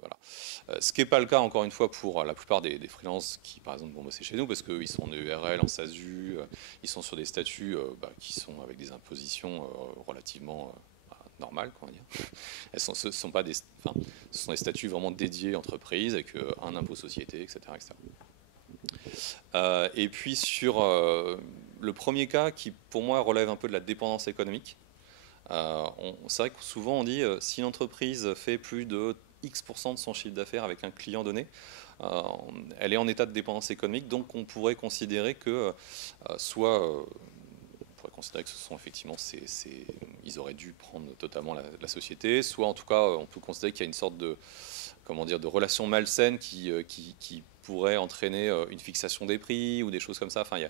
voilà. Ce qui n'est pas le cas, encore une fois, pour la plupart des freelances qui, par exemple, vont bosser chez nous, parce qu'ils sont en EURL, en SASU, ils sont sur des statuts qui sont avec des impositions relativement... normales, on va dire. Ce sont des statuts vraiment dédiés entreprises avec un impôt société, etc. Et puis sur le premier cas qui pour moi relève un peu de la dépendance économique, c'est vrai que souvent on dit si une entreprise fait plus de X% de son chiffre d'affaires avec un client donné, elle est en état de dépendance économique, donc on pourrait considérer que on pourrait considérer que ce sont effectivement ils auraient dû prendre totalement la société, soit en tout cas on peut considérer qu'il y a une sorte de, comment dire, de relation malsaine qui pourrait entraîner une fixation des prix ou des choses comme ça. Enfin, je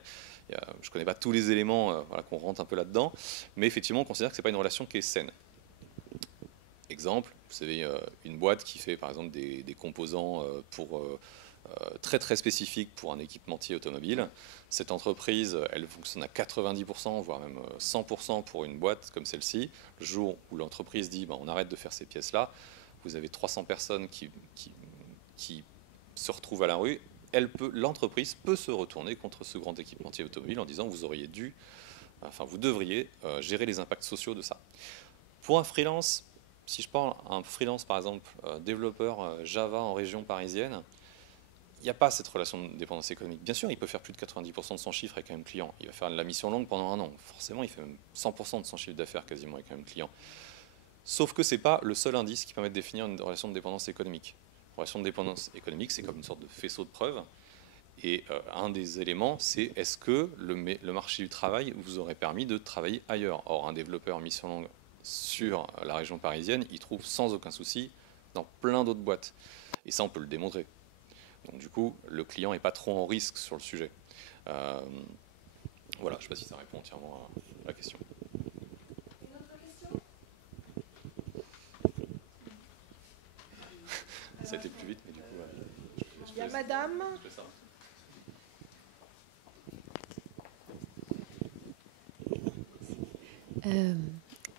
ne connais pas tous les éléments voilà, qu'on rentre un peu là-dedans, mais effectivement on considère que ce n'est pas une relation qui est saine. Exemple, vous avez une boîte qui fait par exemple des composants très très spécifiques pour un équipementier automobile. Cette entreprise, elle fonctionne à 90%, voire même 100% pour une boîte comme celle-ci. Le jour où l'entreprise dit on arrête de faire ces pièces-là, vous avez 300 personnes qui se retrouvent à la rue. L'entreprise peut se retourner contre ce grand équipementier automobile en disant vous devriez gérer les impacts sociaux de ça. Pour un freelance, si je parle un freelance par exemple développeur Java en région parisienne, il n'y a pas cette relation de dépendance économique. Bien sûr, il peut faire plus de 90% de son chiffre avec un même client. Il va faire de la mission longue pendant un an. Forcément, il fait même 100% de son chiffre d'affaires quasiment avec un même client. Sauf que ce n'est pas le seul indice qui permet de définir une relation de dépendance économique. Une relation de dépendance économique, c'est comme une sorte de faisceau de preuves. Et un des éléments, c'est est-ce que le marché du travail vous aurait permis de travailler ailleurs. Or, un développeur mission longue sur la région parisienne, il trouve sans aucun souci dans plein d'autres boîtes. Et ça, on peut le démontrer. Donc du coup, le client n'est pas trop en risque sur le sujet. Voilà, je ne sais pas si ça répond entièrement à la question. Une autre question ? Ça a été plus vite, mais du coup... Il y a madame.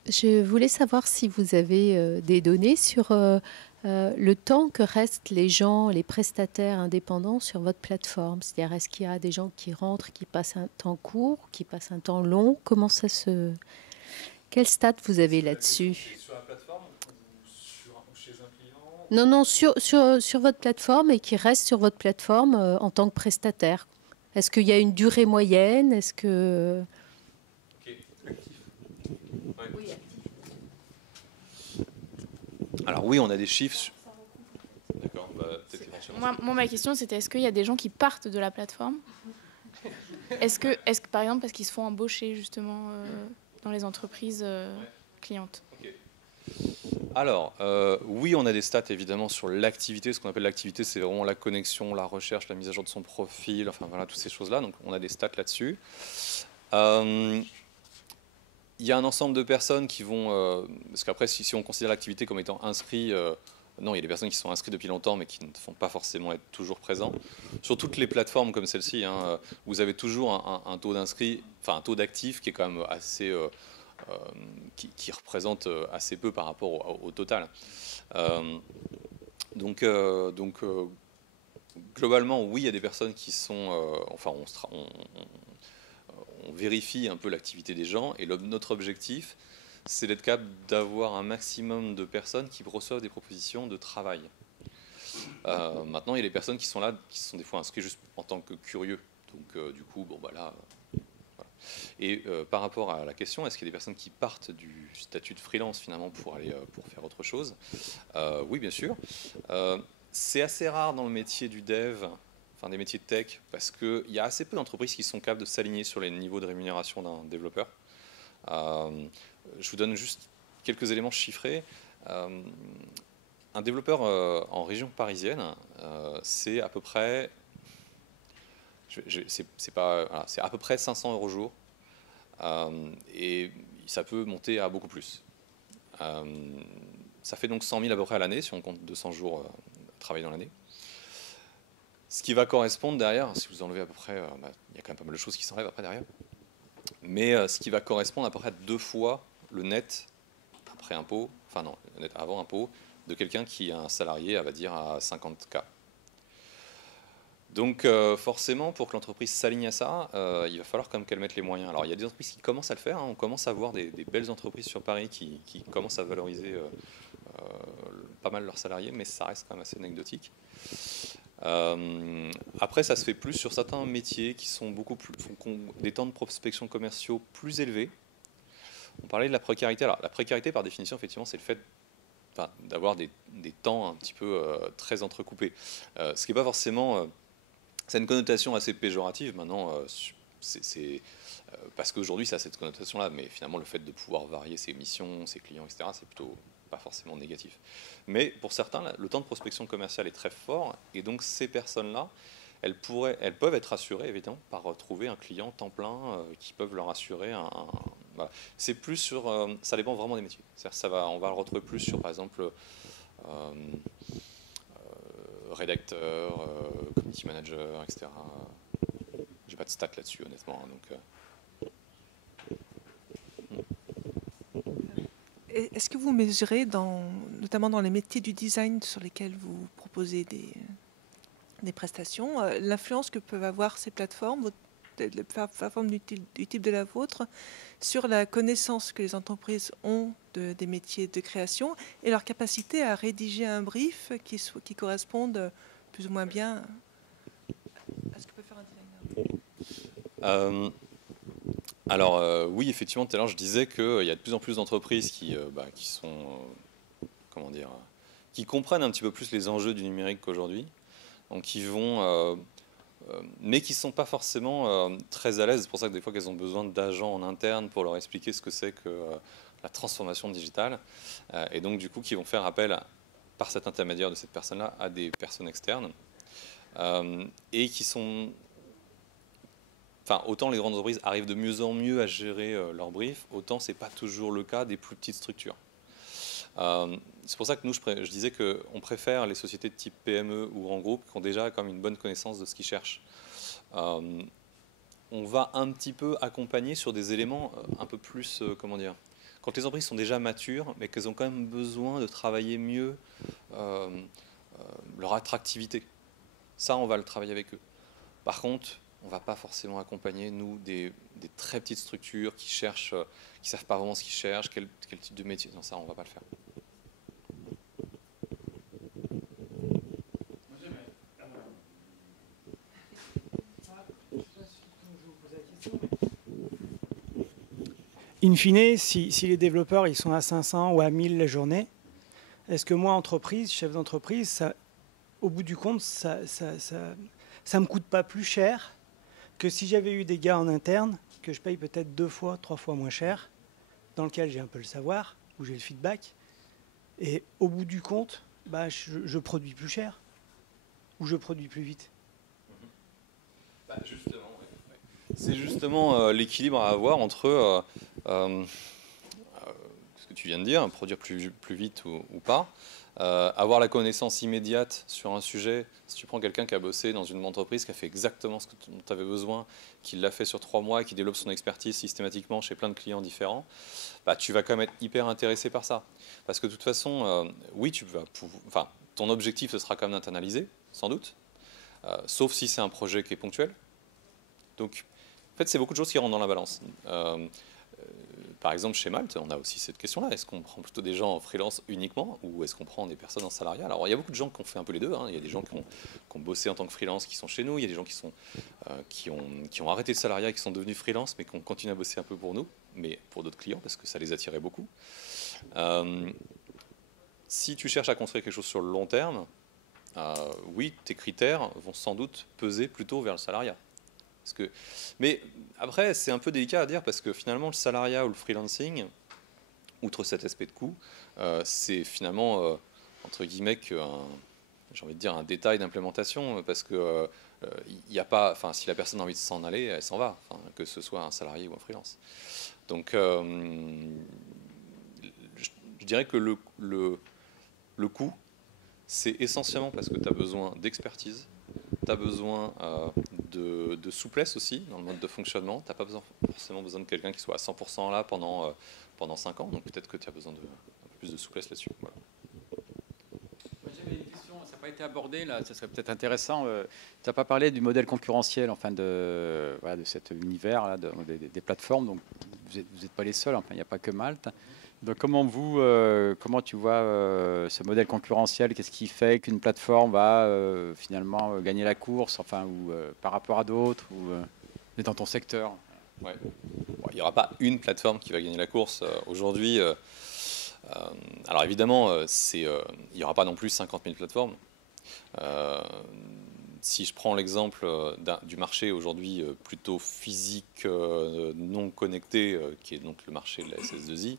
Je voulais savoir si vous avez des données sur le temps que restent les gens, les prestataires indépendants sur votre plateforme. C'est-à-dire, est-ce qu'il y a des gens qui rentrent, qui passent un temps court, qui passent un temps long? Comment ça se... Quel stat vous avez là-dessus? Sur la plateforme ou chez un client? Non, sur votre plateforme et qui restent sur votre plateforme en tant que prestataire. Est-ce qu'il y a une durée moyenne? Est-ce que... Oui, alors oui, on a des chiffres. D'accord. Moi, ma question, c'était est-ce qu'il y a des gens qui partent de la plateforme? Est-ce que, par exemple, parce qu'ils se font embaucher justement dans les entreprises clientes? Okay. Alors, oui, on a des stats évidemment sur l'activité. Ce qu'on appelle l'activité, c'est vraiment la connexion, la recherche, la mise à jour de son profil, enfin voilà, toutes ces choses-là. Donc, on a des stats là-dessus. Il y a un ensemble de personnes qui vont... parce qu'après, si on considère l'activité comme étant inscrit... non, il y a des personnes qui sont inscrites depuis longtemps, mais qui ne font pas forcément être toujours présents. Sur toutes les plateformes comme celle-ci, hein, vous avez toujours un taux d'inscrits, enfin un taux d'actifs qui est quand même assez... qui représente assez peu par rapport au total. Donc Globalement, oui, il y a des personnes qui sont... enfin, on vérifie un peu l'activité des gens, et notre objectif, c'est d'être capable d'avoir un maximum de personnes qui reçoivent des propositions de travail. Maintenant, il y a des personnes qui sont là, qui sont des fois inscrites juste en tant que curieux. Donc, du coup, bon, bah là... voilà. Et par rapport à la question, est-ce qu'il y a des personnes qui partent du statut de freelance, finalement, pour faire autre chose? Oui, bien sûr. C'est assez rare dans le métier du dev, enfin des métiers de tech, parce qu'il y a assez peu d'entreprises qui sont capables de s'aligner sur les niveaux de rémunération d'un développeur. Je vous donne juste quelques éléments chiffrés. Un développeur en région parisienne, c'est à peu près, c'est à peu près 500 € jour, et ça peut monter à beaucoup plus. Ça fait donc 100 000 à peu près à l'année, si on compte 200 jours de travail dans l'année. Ce qui va correspondre derrière, si vous enlevez à peu près, il y a quand même pas mal de choses qui s'enlèvent après derrière, mais ce qui va correspondre à peu près 2 fois le net après impôt, enfin non, le net avant impôt, de quelqu'un qui a un salarié, on va dire, à 50K. Donc forcément, pour que l'entreprise s'aligne à ça, il va falloir quand même qu'elle mette les moyens. Alors il y a des entreprises qui commencent à le faire, hein. On commence à voir des belles entreprises sur Paris qui commencent à valoriser pas mal leurs salariés, mais ça reste quand même assez anecdotique. Après, ça se fait plus sur certains métiers qui sont beaucoup plus, font des temps de prospection commerciaux plus élevés. On parlait de la précarité. Alors la précarité, par définition, effectivement, c'est le fait d'avoir des temps un petit peu très entrecoupés. Ce qui n'est pas forcément... c'est une connotation assez péjorative maintenant, parce qu'aujourd'hui ça a cette connotation-là, mais finalement le fait de pouvoir varier ses missions, ses clients, etc., c'est plutôt pas forcément négatif. Mais pour certains, le temps de prospection commerciale est très fort, et donc ces personnes-là, elles peuvent être assurées évidemment par trouver un client temps plein qui peuvent leur assurer voilà. C'est plus sur, ça dépend vraiment des métiers. On va le retrouver plus sur par exemple rédacteur, community manager, etc. J'ai pas de stats là-dessus honnêtement. Donc, Est-ce que vous mesurez, notamment dans les métiers du design sur lesquels vous proposez des prestations, l'influence que peuvent avoir ces plateformes, les plateformes du type de la vôtre, sur la connaissance que les entreprises ont des métiers de création et leur capacité à rédiger un brief qui corresponde plus ou moins bien à ce que peut faire un designer? Alors oui, effectivement, tout à l'heure je disais qu'il y a de plus en plus d'entreprises qui sont, comment dire, qui comprennent un petit peu plus les enjeux du numérique qu'aujourd'hui, donc qui vont, mais qui ne sont pas forcément très à l'aise. C'est pour ça que des fois qu'elles ont besoin d'agents en interne pour leur expliquer ce que c'est que la transformation digitale, et donc du coup qui vont faire appel par cet intermédiaire de cette personne-là à des personnes externes, et qui sont... Enfin, autant les grandes entreprises arrivent de mieux en mieux à gérer leurs briefs, autant ce n'est pas toujours le cas des plus petites structures. C'est pour ça que nous, je disais qu'on préfère les sociétés de type PME ou grands groupes qui ont déjà comme une bonne connaissance de ce qu'ils cherchent. On va un petit peu accompagner sur des éléments un peu plus, comment dire, quand les entreprises sont déjà matures, mais qu'elles ont quand même besoin de travailler mieux leur attractivité. Ça, on va le travailler avec eux. Par contre, on ne va pas forcément accompagner, nous, des très petites structures qui cherchent, qui ne savent pas vraiment ce qu'ils cherchent, quel type de métier. Non, ça, on ne va pas le faire. In fine, si les développeurs ils sont à 500 ou à 1000 la journée, est-ce que moi, entreprise, chef d'entreprise, au bout du compte, ça me coûte pas plus cher que si j'avais eu des gars en interne que je paye peut-être 2 fois, 3 fois moins cher, dans lequel j'ai un peu le savoir, où j'ai le feedback, et au bout du compte, je produis plus cher ou je produis plus vite. Justement, c'est justement l'équilibre à avoir entre ce que tu viens de dire, produire plus vite ou pas. Avoir la connaissance immédiate sur un sujet, si tu prends quelqu'un qui a bossé dans une entreprise, qui a fait exactement ce que tu avais besoin, qui l'a fait sur 3 mois, qui développe son expertise systématiquement chez plein de clients différents, tu vas quand même être hyper intéressé par ça. Parce que de toute façon, oui, ton objectif, ce sera quand même d'internaliser, sans doute, sauf si c'est un projet qui est ponctuel. Donc, en fait, c'est beaucoup de choses qui rentrent dans la balance. Par exemple, chez Malte, on a aussi cette question-là. Est-ce qu'on prend plutôt des gens en freelance uniquement ou est-ce qu'on prend des personnes en salariat? Alors, il y a beaucoup de gens qui ont fait un peu les deux. Hein. Il y a des gens qui ont bossé en tant que freelance qui sont chez nous. Il y a des gens qui ont arrêté le salariat et qui sont devenus freelance mais qui ont continué à bosser un peu pour nous, mais pour d'autres clients parce que ça les attirait beaucoup. Si tu cherches à construire quelque chose sur le long terme, oui, tes critères vont sans doute peser plutôt vers le salariat. Mais après, c'est un peu délicat à dire parce que finalement, le salariat ou le freelancing, outre cet aspect de coût, c'est finalement, entre guillemets, j'ai envie de dire un détail d'implémentation parce que il y a pas, enfin, si la personne a envie de s'en aller, elle s'en va, que ce soit un salarié ou un freelance. Donc, je dirais que le coût, c'est essentiellement parce que tu as besoin d'expertise. Tu as besoin de souplesse aussi dans le mode de fonctionnement. Tu n'as pas forcément besoin de quelqu'un qui soit à 100% là pendant 5 ans. Donc peut-être que tu as besoin d'un peu plus de souplesse là-dessus. Voilà. J'avais une question, ça n'a pas été abordé, là, ça serait peut-être intéressant. Tu n'as pas parlé du modèle concurrentiel, enfin de cet univers là, des plateformes. Donc vous n'êtes pas les seuls, enfin, il n'y a pas que Malte. Donc comment tu vois ce modèle concurrentiel? Qu'est-ce qui fait qu'une plateforme va finalement gagner la course, enfin, ou par rapport à d'autres, ou dans ton secteur? Ouais. Bon, il n'y aura pas une plateforme qui va gagner la course. Aujourd'hui, alors évidemment, il n'y aura pas non plus 50 000 plateformes. Si je prends l'exemple du marché aujourd'hui plutôt physique, non connecté, qui est donc le marché de la SS2I,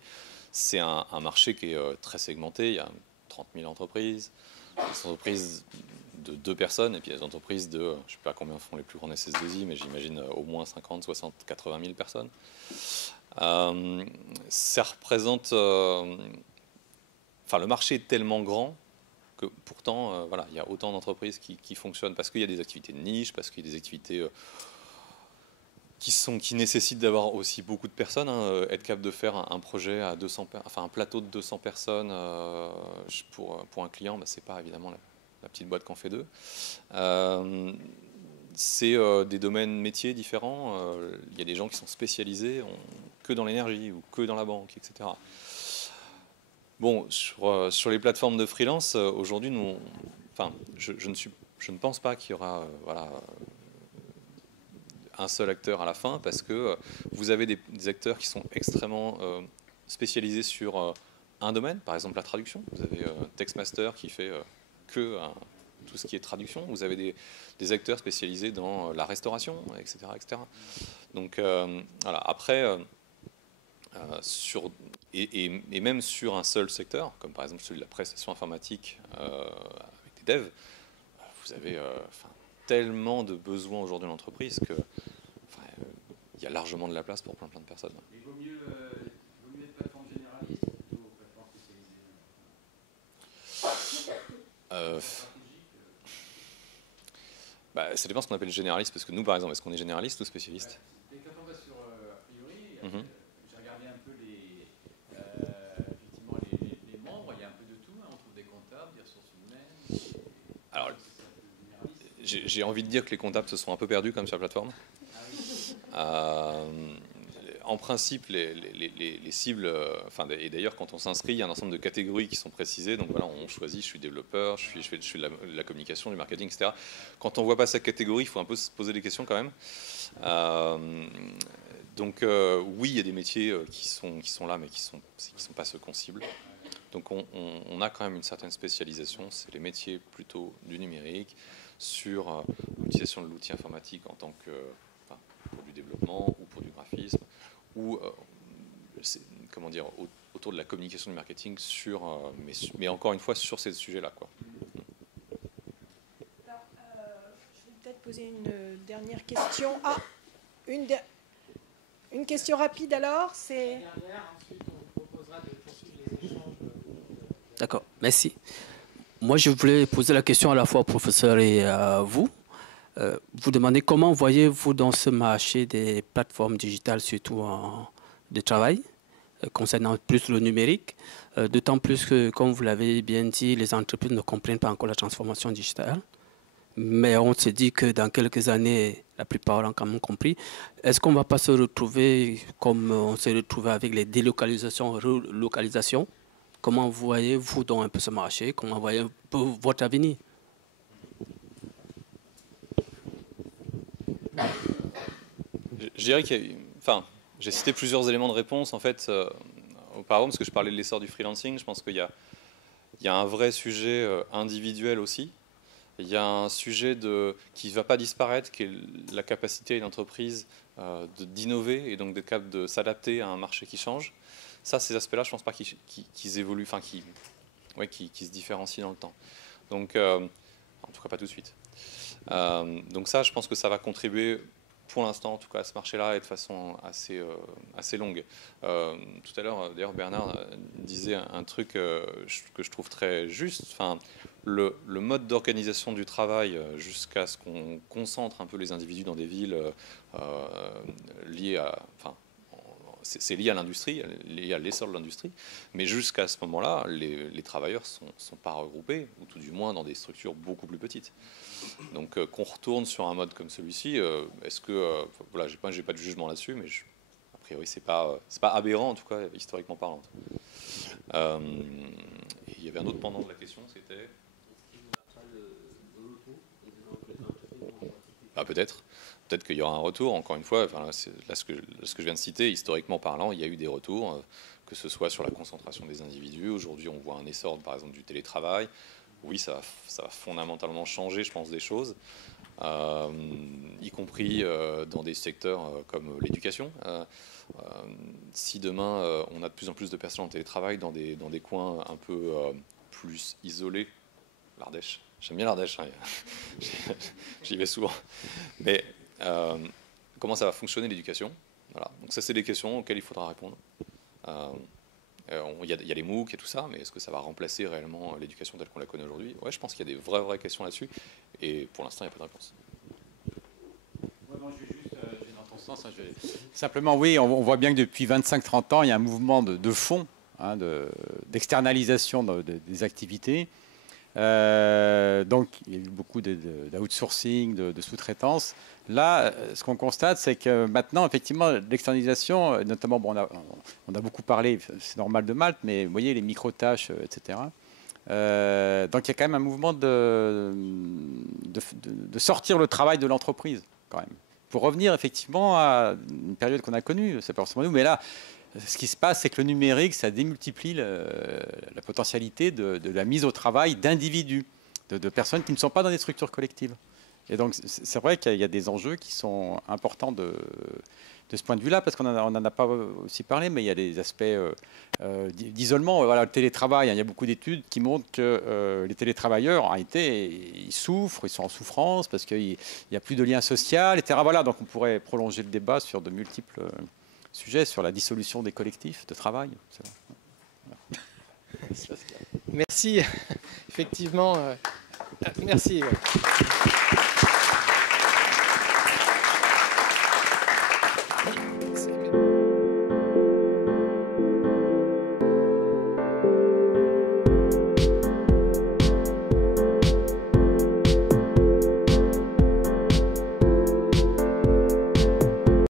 c'est un marché qui est très segmenté. Il y a 30 000 entreprises, des entreprises de 2 personnes, et puis il y a des entreprises de, je ne sais pas combien font les plus grandes SS2I, mais j'imagine au moins 50, 60, 80 000 personnes. Ça représente... le marché est tellement grand que pourtant, voilà, il y a autant d'entreprises qui fonctionnent parce qu'il y a des activités de niche, parce qu'il y a des activités... qui nécessitent d'avoir aussi beaucoup de personnes, hein. Être capable de faire un projet à 200, un plateau de 200 personnes pour un client, bah, c'est pas évidemment la petite boîte qu'en fait 2. C'est des domaines métiers différents. Il y a des gens qui sont spécialisés que dans l'énergie ou que dans la banque, etc. Bon, sur les plateformes de freelance, aujourd'hui, je ne pense pas qu'il y aura un seul acteur à la fin, parce que vous avez des acteurs qui sont extrêmement spécialisés sur un domaine, par exemple la traduction. Vous avez Textmaster qui fait tout ce qui est traduction. Vous avez des acteurs spécialisés dans la restauration, etc. etc. Donc voilà, après, et même sur un seul secteur, comme par exemple celui de la prestation informatique avec des devs, vous avez... tellement de besoins aujourd'hui dans l'entreprise que il y a largement de la place pour plein de personnes. Il vaut mieux être plateforme généraliste ou plateforme spécialisée? Ça dépend ce qu'on appelle généraliste, parce que nous, par exemple, est-ce qu'on est généraliste ou spécialiste? Quand on va sur a priori, j'ai regardé un peu effectivement les membres, il y a un peu de tout, hein. On trouve des comptables, des ressources humaines. Alors, j'ai envie de dire que les comptables se sont un peu perdus comme sur la plateforme. En principe, les cibles, et d'ailleurs quand on s'inscrit, il y a un ensemble de catégories qui sont précisées. Donc voilà, on choisit, je suis développeur, je fais de la communication, du marketing, etc. Quand on ne voit pas cette catégorie, il faut un peu se poser des questions quand même. Oui, il y a des métiers qui sont là, mais qui sont pas ceux qu'on cible. Donc on a quand même une certaine spécialisation. C'est les métiers plutôt du numérique, sur l'utilisation de l'outil informatique en tant que pour du développement ou pour du graphisme, ou autour de la communication du marketing, mais encore une fois sur ces sujets-là, quoi. Alors, je vais peut-être poser une dernière question. Une question rapide alors, c'est... Ensuite, on proposera de poursuivre les échanges. D'accord, merci. Moi, je voulais poser la question à la fois au professeur et à vous. Vous demandez comment voyez-vous dans ce marché des plateformes digitales, surtout de travail, concernant plus le numérique, d'autant plus que, comme vous l'avez bien dit, les entreprises ne comprennent pas encore la transformation digitale. Mais on se dit que dans quelques années, la plupart l'ont quand même compris. Est-ce qu'on ne va pas se retrouver comme on s'est retrouvé avec les délocalisations, relocalisations? Comment voyez-vous dans un peu ce marché? Comment voyez-vous votre avenir? Je dirais qu'il y a, enfin, j'ai cité plusieurs éléments de réponse en fait auparavant parce que je parlais de l'essor du freelancing. Je pense qu'il y a un vrai sujet individuel aussi. Il y a un sujet qui ne va pas disparaître, qui est la capacité d'une entreprise d'innover et donc d'être capable de s'adapter à un marché qui change. Ça, ces aspects-là, je ne pense pas qu'ils évoluent, enfin, qui se différencient dans le temps. Donc, en tout cas, pas tout de suite. Donc ça, je pense que ça va contribuer, pour l'instant, en tout cas, à ce marché-là et de façon assez longue. Tout à l'heure, d'ailleurs, Bernard disait un truc que je trouve très juste. Enfin, le mode d'organisation du travail jusqu'à ce qu'on concentre un peu les individus dans des villes liées à... Enfin, c'est lié à l'industrie, lié à l'essor de l'industrie, mais jusqu'à ce moment-là, les travailleurs ne sont pas regroupés, ou tout du moins dans des structures beaucoup plus petites. Donc qu'on retourne sur un mode comme celui-ci, est-ce que... voilà, j'ai pas de jugement là-dessus, mais a priori, c'est pas aberrant, en tout cas, historiquement parlant. Et il y avait un autre pendant de la question, c'était... Ah, peut-être qu'il y aura un retour, encore une fois. Enfin, là, ce que je viens de citer, historiquement parlant, il y a eu des retours, que ce soit sur la concentration des individus. Aujourd'hui, on voit un essor, par exemple, du télétravail. Oui, ça va fondamentalement changer, je pense, des choses, y compris dans des secteurs comme l'éducation. Si demain, on a de plus en plus de personnes en télétravail dans des coins un peu plus isolés, l'Ardèche, j'aime bien l'Ardèche, hein. J'y vais souvent. Mais comment ça va fonctionner l'éducation? Voilà. Donc ça, c'est des questions auxquelles il faudra répondre. Il y a les MOOC et tout ça, mais est-ce que ça va remplacer réellement l'éducation telle qu'on la connaît aujourd'hui? Ouais, je pense qu'il y a des vraies questions là-dessus, et pour l'instant, il n'y a pas de réponse. Ouais, bon, je vais juste, dans ton sens, hein, simplement, oui, on voit bien que depuis 25-30 ans, il y a un mouvement de fond, hein, d'externalisation des activités. Donc, il y a eu beaucoup d'outsourcing, de sous-traitance. Là, ce qu'on constate, c'est que maintenant, effectivement, l'externalisation, notamment, bon, on a beaucoup parlé, c'est normal, de Malte, mais vous voyez, les micro-tâches, etc. Donc, il y a quand même un mouvement de sortir le travail de l'entreprise, quand même, pour revenir, effectivement, à une période qu'on a connue. C'est pas forcément nous, mais là, ce qui se passe, c'est que le numérique, ça démultiplie la potentialité de la mise au travail d'individus, de personnes qui ne sont pas dans des structures collectives. Et donc, c'est vrai qu'il y a des enjeux qui sont importants de ce point de vue-là, parce qu'on n'en a pas aussi parlé, mais il y a des aspects d'isolement. Voilà, le télétravail, hein, il y a beaucoup d'études qui montrent que les télétravailleurs, en réalité, ils souffrent, ils sont en souffrance, parce qu'il n'y a plus de lien social, etc. Voilà, donc on pourrait prolonger le débat sur de multiples sujet sur la dissolution des collectifs de travail. Merci. Effectivement, merci. Ouais.